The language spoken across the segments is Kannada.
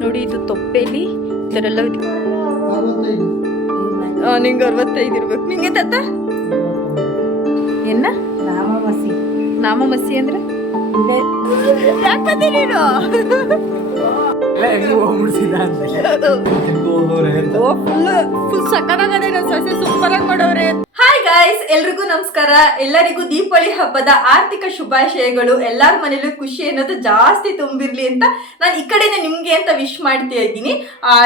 ನೋಡಿ ಇದು ತೊಪ್ಪೆಲಿ ಈ ಥರ ಎಲ್ಲ ಇದೆ. ಅರವತ್ತೈದು. ನಿಂಗೆ ಅರವತ್ತೈದು ಇರ್ಬೇಕು. ನಿಂಗೆ ತಾತ? ಏನ? ನಾಮಮಸಿ ನಾಮಮಸಿ ಅಂದ್ರೆ? ಯಾಕೆ ನೀನು? ಫುಲ್ ಫುಲ್ ಸೂಪರ್ ಎಲ್ರಿಗೂ ನಮಸ್ಕಾರ. ಎಲ್ಲರಿಗೂ ದೀಪಾವಳಿ ಹಬ್ಬದ ಆರ್ಥಿಕ ಶುಭಾಶಯಗಳು. ಎಲ್ಲಾರ ಮನೇಲೂ ಖುಷಿ ಅನ್ನೋದು ಜಾಸ್ತಿ ತುಂಬಿರ್ಲಿ ಅಂತ ನಾನು ಈ ಕಡೆನೆ ನಿಮ್ಗೆ ಅಂತ ವಿಶ್ ಮಾಡ್ತಾ ಇದ್ದೀನಿ.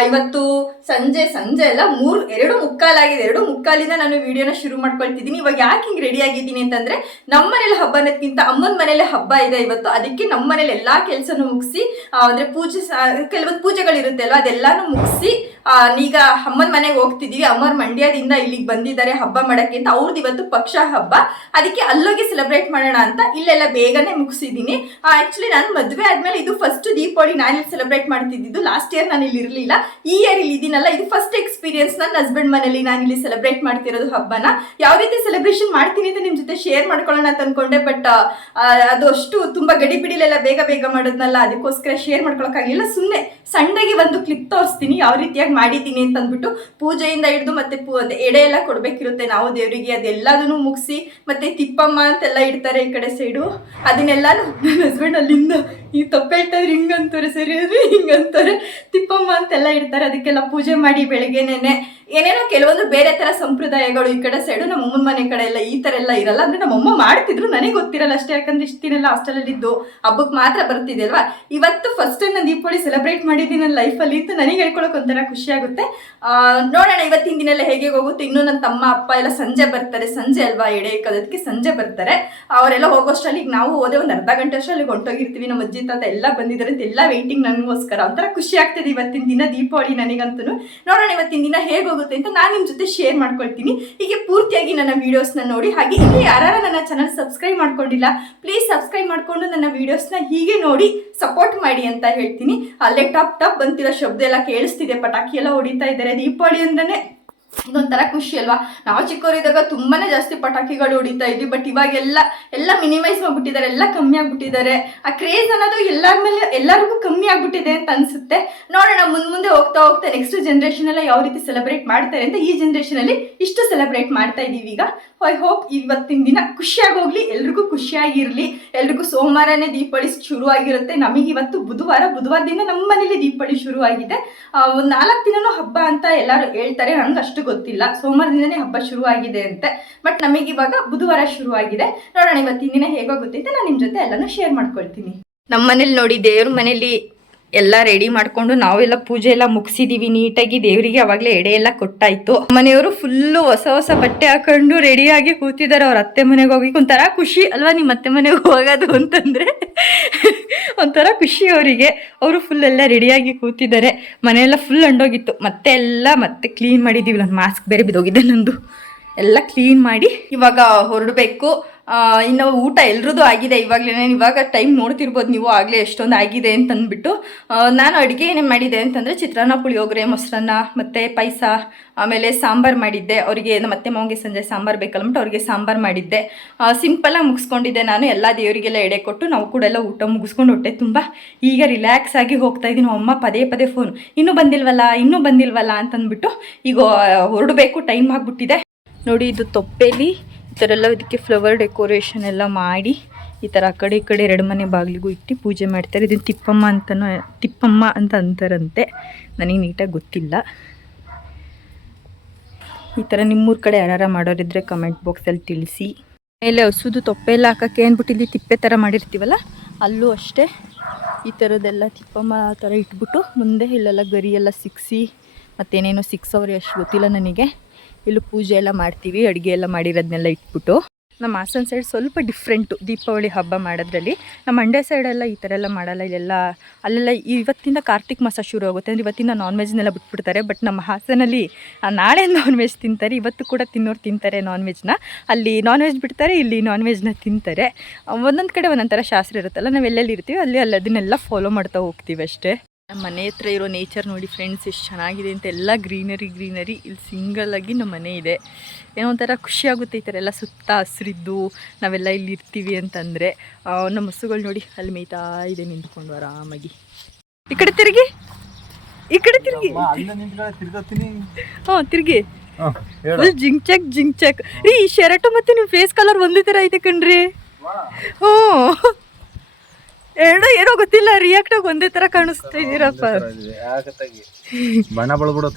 ಇವತ್ತು ಸಂಜೆ ಸಂಜೆ ಎಲ್ಲ ಮೂರು, ಎರಡು ಮುಕ್ಕಾಲಾಗಿದೆ ಎರಡು ಮುಕ್ಕಾಲಿಂದ ನಾನು ವಿಡಿಯೋನ ಶುರು ಮಾಡ್ಕೊಳ್ತಿದ್ದೀನಿ. ಇವಾಗ ಯಾಕೆ ಹಿಂಗೆ ರೆಡಿ ಆಗಿದ್ದೀನಿ ಅಂತಂದ್ರೆ ನಮ್ಮ ಮನೇಲಿ ಹಬ್ಬ ಅಮ್ಮನ ಮನೇಲಿ ಹಬ್ಬ ಇದೆ ಇವತ್ತು. ಅದಕ್ಕೆ ನಮ್ಮ ಮನೇಲಿ ಎಲ್ಲಾ ಕೆಲಸನೂ ಮುಗಿಸಿ ಅಂದ್ರೆ ಪೂಜೆ ಕೆಲವೊಂದು ಪೂಜೆಗಳಿರುತ್ತೆ ಅಲ್ವಾ? ಅದೆಲ್ಲಾನು ಮುಗಿಸಿ ಈಗ ಅಮ್ಮನ ಮನೆಗೆ ಹೋಗ್ತಿದೀವಿ. ಅಮ್ಮರ ಮಂಡ್ಯದಿಂದ ಇಲ್ಲಿಗೆ ಬಂದಿದ್ದಾರೆ ಹಬ್ಬ ಮಾಡಕ್ಕೆ ಅಂತ ಅವ್ರದ್ದು ಇವತ್ತು ಪಕ್ಷ ಹಬ್ಬ. ಅದಕ್ಕೆ ಅಲ್ಲೋಗಿ ಸೆಲೆಬ್ರೇಟ್ ಮಾಡೋಣ ಅಂತ ಇಲ್ಲೆಲ್ಲ ಬೇಗನೆ ಮುಗಿಸಿದ್ದೀನಿ. ಆಕ್ಚುಲಿ ನಾನು ಮದುವೆ ಆದ್ಮೇಲೆ ಇದು ಫಸ್ಟ್ ದೀಪಾವಳಿ ನಾನು ಇಲ್ಲಿ ಸೆಲೆಬ್ರೇಟ್ ಮಾಡ್ತಿದ್ದು ಲಾಸ್ಟ್ ಇಯರ್ ನಾನು ಇಲ್ಲಿ ಇರಲಿಲ್ಲ. ಈ ಇಯರ್ ಇಲ್ಲಿ ಇದೀನಲ್ಲ ಇದು ಫಸ್ಟ್ ಎಕ್ಸ್ಪೀರಿಯನ್ಸ್ ನನ್ನ ಹಸ್ಬೆಂಡ್ ಮನೇಲಿ ನಾನು ಇಲ್ಲಿ ಸೆಲೆಬ್ರೇಟ್ ಮಾಡ್ತಿರೋದು ಹಬ್ಬನ. ಯಾವ ರೀತಿ ಸೆಲೆಬ್ರೇಷನ್ ಮಾಡ್ತೀನಿ ಅಂತ ನಿಮ್ ಜೊತೆ ಶೇರ್ ಮಾಡ್ಕೊಳ್ಳೋಣ ಅಂತ ಅನ್ಕೊಂಡೆ ಬಟ್ ಅದು ಅಷ್ಟು ತುಂಬಾ ಗಡಿಬಿಡಿಲೆಲ್ಲ ಬೇಗ ಬೇಗ ಮಾಡೋದ್ನಲ್ಲ, ಅದಕ್ಕೋಸ್ಕರ ಶೇರ್ ಮಾಡ್ಕೊಳಕ್ಕಾಗಲಿಲ್ಲ. ಸುಮ್ಮನೆ ಸಣ್ಣಗೆ ಒಂದು ಕ್ಲಿಪ್ ತೋರಿಸ್ತೀನಿ, ಯಾವ ರೀತಿಯಾಗಿ ಮಾಡಿದ್ದೀನಿ ಅಂತ ಅಂದ್ಬಿಟ್ಟು ಪೂಜೆಯಿಂದ ಹಿಡಿದು ಮತ್ತೆ ಪೂ ಎಡೆ ಎಲ್ಲ ಕೊಡ್ಬೇಕಿರುತ್ತೆ ನಾವು ದೇವರಿಗೆ ಅದೆಲ್ಲದನ್ನು ಮುಗಿಸಿ ಮತ್ತೆ ತಿಪ್ಪಮ್ಮ ಅಂತೆಲ್ಲ ಇಡ್ತಾರೆ ಈ ಕಡೆ ಸೈಡು ಅದನ್ನೆಲ್ಲಾನು ನನ್ನ ಹಸ್ಬೆಂಡ್ ಅಲ್ಲಿಂದ, ಈ ತಪ್ಪು ಹೇಳ್ತಾರೆ ಹಿಂಗಂತಾರೆ ಸರಿ ಅದು ಹಿಂಗಂತಾರೆ. ತಿಪ್ಪಮ್ಮ ಅಂತೆಲ್ಲ ಇಡ್ತಾರೆ, ಅದಕ್ಕೆಲ್ಲ ಪೂಜೆ ಮಾಡಿ ಬೆಳಗ್ಗೆನೇನೆ. ಏನೇನೋ ಕೆಲವೊಂದು ಬೇರೆ ತರ ಸಂಪ್ರದಾಯಗಳು ಈ ಕಡೆ ಸೈಡು ನಮ್ಮ ಅಮ್ಮನ ಮನೆ ಕಡೆ ಎಲ್ಲ ಈ ತರ ಎಲ್ಲ ಇರಲ್ಲ. ಅಂದ್ರೆ ನಮ್ಮಮ್ಮ ಮಾಡ್ತಿದ್ರು. ನನಗೆ ಗೊತ್ತಿರಲ್ಲ ಅಷ್ಟೇ. ಯಾಕಂದ್ರೆ ಇಷ್ಟು ದಿನ ಎಲ್ಲ ಹಾಸ್ಟೆಲಲ್ಲಿ ಇದ್ದು ಹಬ್ಬಕ್ಕೆ ಮಾತ್ರ ಬರ್ತಿದೆ ಅಲ್ವಾ? ಇವತ್ತು ಫಸ್ಟ್ ಟೈಮ್ ನಾನು ದೀಪಾವಳಿ ಸೆಲೆಬ್ರೇಟ್ ಮಾಡಿದ್ದೀನಿ ನನ್ನ ಲೈಫಲ್ಲಿ ಅಂತ ನನಗೆ ಹೇಳ್ಕೊಳಕ್ ಒಂಥರ ಖುಷಿ ಆಗುತ್ತೆ. ನೋಡೋಣ ಇವತ್ತಿನ ದಿನ ಎಲ್ಲ ಹೇಗೆ ಹೋಗುತ್ತೆ. ಇನ್ನು ನನ್ನ ತಮ್ಮ, ಅಪ್ಪ ಎಲ್ಲ ಸಂಜೆ ಬರ್ತಾರೆ. ಸಂಜೆ ಅಲ್ವಾ? ಎಡೆ ಸಂಜೆ ಬರ್ತಾರೆ. ಅವರೆಲ್ಲ ಹೋಗೋಷ್ಟರಲ್ಲಿ ಈಗ ನಾವು ಹೋದೆ ಒಂದು ಅರ್ಧ ಗಂಟೆ ಅಷ್ಟರಲ್ಲಿ ಹೊಂಟೋಗಿರ್ತೀವಿ. ನಮ್ಮ ಅಜ್ಜಿ, ತಾತ ಎಲ್ಲ ಬಂದಿದ್ದಾರೆ ಅಂತ ಎಲ್ಲ ವೆಯ್ಟಿಂಗ್ ನನಗೋಸ್ಕರ. ಒಂಥರ ಖುಷಿ ಆಗ್ತದೆ ಇವತ್ತಿನ ದಿನ ದೀಪಾವಳಿ ನನಗಂತೂ ನೋಡೋಣ ಇವತ್ತಿನ ದಿನ ಹೇಗೆ ಹೋಗುತ್ತೆ. ಅಂತ ನಾನು ನಿಮ್ಮ ಜೊತೆ ಶೇರ್ ಮಾಡ್ಕೊಳ್ತೀನಿ. ಹೀಗೆ ಪೂರ್ತಿಯಾಗಿ ನನ್ನ ವೀಡಿಯೋಸ್ನ ನೋಡಿ, ಹಾಗೆ ಇಲ್ಲಿ ಯಾರು ನನ್ನ ಚಾನಲ್ ಸಬ್ಸ್ಕ್ರೈಬ್ ಮಾಡ್ಕೊಂಡಿಲ್ಲ ಪ್ಲೀಸ್ ಸಬ್ಸ್ಕ್ರೈಬ್ ಮಾಡ್ಕೊಂಡು ನನ್ನ ವೀಡಿಯೋಸ್ನ ಹೀಗೆ ನೋಡಿ ಸಪೋರ್ಟ್ ಮಾಡಿ ಅಂತ ಹೇಳ್ತೀನಿ. ಅಲ್ಲೇ ಟಪ್ ಟಪ್ ಬಂತಿರೋ ಶಬ್ದ ಎಲ್ಲ ಕೇಳಿಸ್ತಿದೆ, ಪಟಾಕಿ ಎಲ್ಲ ಹೊಡಿತಾ ಇದ್ದಾರೆ, ದೀಪಾವಳಿ ಅಂದ್ರೆ ಇದೊಂಥರ ಖುಷಿ ಅಲ್ವಾ? ನಾವು ಚಿಕ್ಕವರಿದ್ದಾಗ ತುಂಬಾನೇ ಜಾಸ್ತಿ ಪಟಾಕಿಗಳು ಹೊಡಿತಾ ಇದ್ವಿ ಬಟ್ ಇವಾಗೆಲ್ಲ, ಎಲ್ಲ ಮಿನಿಮೈಸ್ ಮಾಡ್ಬಿಟ್ಟಿದ್ದಾರೆ, ಎಲ್ಲ ಕಮ್ಮಿ ಆಗ್ಬಿಟ್ಟಿದ್ದಾರೆ. ಆ ಕ್ರೇಜ್ ಅನ್ನೋದು ಎಲ್ಲರ ಮೇಲೆ, ಎಲ್ಲರಿಗೂ ಕಮ್ಮಿ ಆಗ್ಬಿಟ್ಟಿದೆ ಅಂತ ಅನ್ಸುತ್ತೆ. ನೋಡೋಣ, ಮುಂದ್ ಮುಂದೆ ಹೋಗ್ತಾ ಹೋಗ್ತಾ ನೆಕ್ಸ್ಟ್ ಜನರೇಷನ್ ಎಲ್ಲ ಯಾವ ರೀತಿ ಸೆಲೆಬ್ರೇಟ್ ಮಾಡ್ತಾರೆ ಅಂತ ಈ ಜನರೇಷನ್ ಅಲ್ಲಿ ಇಷ್ಟು ಸೆಲೆಬ್ರೇಟ್ ಮಾಡ್ತಾ ಇದೀವಿ ಈಗ. ಐ ಹೋಪ್ ಇವತ್ತಿನ ದಿನ ಖುಷಿಯಾಗಿ ಹೋಗ್ಲಿ, ಎಲ್ರಿಗೂ ಖುಷಿಯಾಗಿರ್ಲಿ. ಎಲ್ರಿಗೂ ಸೋಮವಾರನೇ ದೀಪಾವಳಿ ಶುರು ಆಗಿರುತ್ತೆ ನಮಗೆ ಇವತ್ತು ಬುಧವಾರ, ಬುಧವಾರದಿಂದ ನಮ್ಮ ಮನೇಲಿ ದೀಪಾವಳಿ ಶುರು ಆಗಿದೆ ಒಂದು ನಾಲ್ಕು ದಿನನೂ ಹಬ್ಬ ಅಂತ ಎಲ್ಲರೂ ಹೇಳ್ತಾರೆ. ನಂಗೆ ಅಷ್ಟು ಗೊತ್ತಿಲ್ಲ. ಸೋಮವಾರದಿಂದನೇ ಹಬ್ಬ ಶುರು ಆಗಿದೆ ಅಂತೆ. ಬಟ್ ನಮಗೆ ಇವಾಗ ಬುಧವಾರ ಶುರು ಆಗಿದೆ ನೋಡೋಣ ಇವತ್ತಿನ ದಿನ ಹೇಗೋ ಅಂತ ನಾನು ನಿಮ್ಮ ಜೊತೆ ಎಲ್ಲಾನು ಶೇರ್ ಮಾಡ್ಕೊಳ್ತೀನಿ. ನಮ್ಮ ಮನೇಲಿ ನೋಡಿ ದೇವ್ರ ಮನೇಲಿ ಎಲ್ಲ ರೆಡಿ ಮಾಡ್ಕೊಂಡು ನಾವೆಲ್ಲ ಪೂಜೆ ಎಲ್ಲ ಮುಗಿಸಿದೀವಿ ನೀಟಾಗಿ ದೇವರಿಗೆ ಅವಾಗಲೇ ಎಡೆ ಎಲ್ಲ ಕೊಟ್ಟಾಯ್ತು. ಮನೆಯವರು ಫುಲ್ಲು ಹೊಸ ಹೊಸ ಬಟ್ಟೆ ಹಾಕೊಂಡು ರೆಡಿಯಾಗಿ ಕೂತಿದ್ದಾರೆ. ಅವ್ರ ಅತ್ತೆ ಮನೆಗೆ ಹೋಗಿ ಒಂಥರ ಖುಷಿ ಅಲ್ವಾ ನಿಮ್ಮ ಅತ್ತೆ ಮನೆಗೆ ಹೋಗೋದು ಅಂತಂದ್ರೆ? ಒಂಥರ ಖುಷಿ ಅವರಿಗೆ. ಅವರು ಫುಲ್ ಎಲ್ಲ ರೆಡಿಯಾಗಿ ಕೂತಿದ್ದಾರೆ. ಮನೆಯೆಲ್ಲ ಫುಲ್ ಅಂಡೋಗಿತ್ತು. ಮತ್ತೆ ಎಲ್ಲ ಮತ್ತೆ ಕ್ಲೀನ್ ಮಾಡಿದ್ದೀವಿ ನನ್ನ ಮಾಸ್ಕ್ ಬೇರೆ ಬಿದ್ದೋಗಿದೆ ನಂದು. ಎಲ್ಲ ಕ್ಲೀನ್ ಮಾಡಿ ಇವಾಗ ಹೊರಡಬೇಕು. ಇನ್ನು ಊಟ ಎಲ್ರದ್ದು ಆಗಿದೆ ಇವಾಗಲೇ ಇವಾಗ ಟೈಮ್ ನೋಡ್ತಿರ್ಬೋದು ನೀವು, ಆಗಲೇ ಎಷ್ಟೊಂದು ಆಗಿದೆ ಅಂತ ಅಂದ್ಬಿಟ್ಟು ನಾನು ಅಡುಗೆ ಏನೇ ಮಾಡಿದೆ ಅಂತಂದರೆ ಚಿತ್ರಾನ್ನ, ಪುಳಿಯೋಗರೆ, ಮೊಸರನ್ನ, ಮತ್ತು ಪಾಯಸ, ಆಮೇಲೆ ಸಾಂಬಾರು ಮಾಡಿದ್ದೆ. ಅವರಿಗೆ ನಮ್ಮ ಅತ್ತೆ ಮಾವಂಗೆ ಸಂಜೆ ಸಾಂಬಾರು ಬೇಕಲ್ಬಿಟ್ಟು ಅವ್ರಿಗೆ ಸಾಂಬಾರು ಮಾಡಿದ್ದೆ. ಸಿಂಪಲ್ಲಾಗಿ ಮುಗಿಸ್ಕೊಂಡಿದ್ದೆ ನಾನು. ಎಲ್ಲ ದೇವರಿಗೆಲ್ಲ ಎಡೆ ಕೊಟ್ಟು ನಾವು ಕೂಡ ಎಲ್ಲ ಊಟ ಮುಗಿಸ್ಕೊಂಡು ಹೊಟ್ಟೆ ತುಂಬ ಈಗ ರಿಲ್ಯಾಕ್ಸ್ ಆಗಿ ಹೋಗ್ತಾ ಇದ್ದೀನಿ ಅಮ್ಮ ಪದೇ ಪದೇ ಫೋನ್ ಇನ್ನೂ ಬಂದಿಲ್ವಲ್ಲ ಇನ್ನೂ ಬಂದಿಲ್ವಲ್ಲ ಅಂತಂದ್ಬಿಟ್ಟು ಈಗ ಹೊರಡಬೇಕು ಟೈಮ್ ಆಗಿಬಿಟ್ಟಿದೆ. ನೋಡಿ, ಇದು ತೊಪ್ಪೆಲಿ ಈ ಥರ ಎಲ್ಲ ಇದಕ್ಕೆ ಫ್ಲವರ್ ಡೆಕೋರೇಷನ್ ಎಲ್ಲ ಮಾಡಿ ಈ ಥರ ಆ ಕಡೆ ಈ ಕಡೆ ಎರಡು ಮನೆ ಬಾಗಿಲಿಗೂ ಇಟ್ಟು ಪೂಜೆ ಮಾಡ್ತಾರೆ. ಇದನ್ನು ತಿಪ್ಪಮ್ಮ ಅಂತನೂ, ತಿಪ್ಪಮ್ಮ ಅಂತ ಅಂತಾರಂತೆ. ನನಗೆ ನೀಟಾಗಿ ಗೊತ್ತಿಲ್ಲ. ಈ ಥರ ನಿಮ್ಮೂರ ಕಡೆ ಯಾರು ಮಾಡೋರಿದ್ರೆ ಕಮೆಂಟ್ ಬಾಕ್ಸಲ್ಲಿ ತಿಳಿಸಿ. ಮೇಲೆ ಹಸುದು ತೊಪ್ಪೆ ಎಲ್ಲ ಹಾಕೋಕ್ಕೆ ಅಂದ್ಬಿಟ್ಟು ಇಲ್ಲಿ ತಿಪ್ಪೆ ಥರ ಮಾಡಿರ್ತೀವಲ್ಲ, ಅಲ್ಲೂ ಅಷ್ಟೇ ಈ ಥರದ್ದೆಲ್ಲ ತಿಪ್ಪಮ್ಮ ಆ ಥರ ಇಟ್ಬಿಟ್ಟು ಮುಂದೆ ಇಲ್ಲೆಲ್ಲ ಗರಿ ಎಲ್ಲ ಸಿಕ್ಸಿ ಮತ್ತೇನೇನೋ ಸಿಕ್ಸವ್ರೆ ಅಷ್ಟು ಗೊತ್ತಿಲ್ಲ ನನಗೆ. ಇಲ್ಲೂ ಪೂಜೆ ಎಲ್ಲ ಮಾಡ್ತೀವಿ, ಅಡುಗೆ ಎಲ್ಲ ಮಾಡಿರೋದನ್ನೆಲ್ಲ ಇಟ್ಬಿಟ್ಟು. ನಮ್ಮ ಹಾಸನ ಸೈಡ್ ಸ್ವಲ್ಪ ಡಿಫ್ರೆಂಟು ದೀಪಾವಳಿ ಹಬ್ಬ ಮಾಡೋದ್ರಲ್ಲಿ. ನಮ್ಮ ಮಂಡ್ಯ ಸೈಡೆಲ್ಲ ಈ ಥರ ಎಲ್ಲ ಮಾಡಲ್ಲ, ಇಲ್ಲೆಲ್ಲ, ಅಲ್ಲೆಲ್ಲ ಇವತ್ತಿಂದ ಕಾರ್ತಿಕ್ ಮಾಸ ಶುರು ಆಗುತ್ತೆ. ಅಂದರೆ ಇವತ್ತಿಂದ ನಾನ್ ವೆಜ್ನೆಲ್ಲ ಬಿಟ್ಬಿಡ್ತಾರೆ. ಬಟ್ ನಮ್ಮ ಹಾಸನಲ್ಲಿ ನಾಳೆ ನಾನ್ ವೆಜ್ ತಿಂತಾರೆ, ಇವತ್ತು ಕೂಡ ತಿನ್ನೋರು ತಿಂತಾರೆ ನಾನ್ ವೆಜ್ನ ಅಲ್ಲಿ ನಾನ್ ವೆಜ್ ಬಿಡ್ತಾರೆ, ಇಲ್ಲಿ ನಾನ್ ವೆಜ್ನ ತಿಂತಾರೆ. ಒಂದೊಂದು ಕಡೆ ಒಂದೊಂದು ಥರ ಶಾಸ್ತ್ರ ಇರುತ್ತಲ್ಲ, ನಾವು ಎಲ್ಲೆಲ್ಲಿ ಇರ್ತೀವಿ ಅಲ್ಲಿ ಅಲ್ಲಿ ಅದನ್ನೆಲ್ಲ ಫಾಲೋ ಮಾಡ್ತಾ ಹೋಗ್ತೀವಿ ಅಷ್ಟೇ. ನಮ್ಮ ಮನೆ ಹತ್ರ ಇರೋ ನೇಚರ್ ನೋಡಿ ಫ್ರೆಂಡ್ಸ್ ಎಷ್ಟು ಚೆನ್ನಾಗಿದೆ ಅಂತ ಎಲ್ಲ ಗ್ರೀನರಿ ಗ್ರೀನರಿ ಇಲ್ಲಿ ಸಿಂಗಲ್ ಆಗಿ ನಮ್ಮ ಮನೆ ಇದೆ. ಏನೋ ಒಂಥರ ಖುಷಿಯಾಗುತ್ತೆ ಈ ಥರ ಎಲ್ಲ ಸುತ್ತ ಹಸಿರಿದ್ದು ನಾವೆಲ್ಲ ಇಲ್ಲಿ ಇರ್ತೀವಿ ಅಂತಂದರೆ ನಮ್ಮ ಹಸುಗಳು ನೋಡಿ ಅಲ್ಲಿ ಮೇಯ್ತಾ ಇದೆ ನಿಂತ್ಕೊಂಡು ಆರಾಮಾಗಿ. ಈ ಕಡೆ ತಿರುಗಿ ಈ ಕಡೆ ತಿರುಗಿ. ಹಾಂ ತಿರುಗಿ. ಫುಲ್ ಜಿಂಕ್ ಚೆಕ್ ಜಿಂಕ್ ಚೆಕ್ ರೀ ಈ ಶರ್ಟು ಮತ್ತು ನಿಮ್ಮ ಫೇಸ್ ಕಲರ್ ಒಂದೇ ಥರ ಐತೆ ಕಣ್ರಿ. ಹ್ಞೂ ಎರಡು ಏನೋ ಗೊತ್ತಿಲ್ಲ ರಿಯಾಕ್ಟ್ ಆಗಿ ಒಂದೇ ತರ ಕಾಣಿಸ್ತಾ ಇದೀರಪ್ಪ. ಬಣ್ಣ ಬಳಬಿಡೋ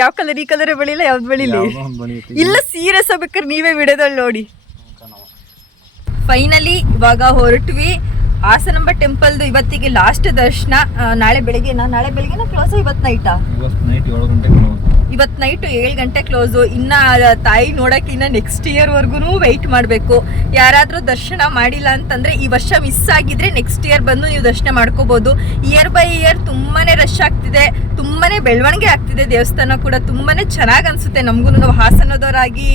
ಯಾವ ಕಲರ್ ಈ ಕಲರೇ ಬೆಳಿಲ್ಲ ಯಾವ್ದು ಬೆಳಿಲಿ? ಇಲ್ಲ ಸೀರಿಯಸ್ ಆಗ್ಬೇಕಾದ್ರೆ ನೀವೇ ವಿಡಿಯೋದಲ್ಲಿ ನೋಡಿ. ಫೈನಲಿ ಇವಾಗ ಹೊರಟ್ವಿ. ಹಾಸನಂಬ ಟೆಂಪಲ್ದು ಇವತ್ತಿಗೆ ಲಾಸ್ಟ್ ದರ್ಶನ. ನಾಳೆ ಬೆಳಿಗ್ಗೆ ನಾಳೆ ಬೆಳಿಗ್ಗೆ ಕ್ಲೋಸ್ ಇವತ್ತು ನೈಟಾ ಇವತ್ತು ನೈಟ್ ಏಳು ಗಂಟೆಗೆ ಇವತ್ತು ನೈಟು ಏಳು ಗಂಟೆ ಕ್ಲೋಸು ಇನ್ನು ತಾಯಿ ನೋಡೋಕೆ ಇನ್ನ ನೆಕ್ಸ್ಟ್ ಇಯರ್ವರೆಗೂ ವೆಯ್ಟ್ ಮಾಡಬೇಕು. ಯಾರಾದರೂ ದರ್ಶನ ಮಾಡಿಲ್ಲ ಅಂತಂದರೆ ಈ ವರ್ಷ ಮಿಸ್ ಆಗಿದ್ರೆ ನೆಕ್ಸ್ಟ್ ಇಯರ್ ಬಂದು ನೀವು ದರ್ಶನ ಮಾಡ್ಕೋಬೋದು. ಇಯರ್ ಬೈ ಇಯರ್ ತುಂಬಾ ರಶ್ ಆಗ್ತಿದೆ. ತುಂಬಾ ಬೆಳವಣಿಗೆ ಆಗ್ತಿದೆ ದೇವಸ್ಥಾನ ಕೂಡ. ತುಂಬಾ ಚೆನ್ನಾಗಿ ಅನ್ಸುತ್ತೆ ನಮಗೂ ನಾವು ಹಾಸನದವರಾಗಿ.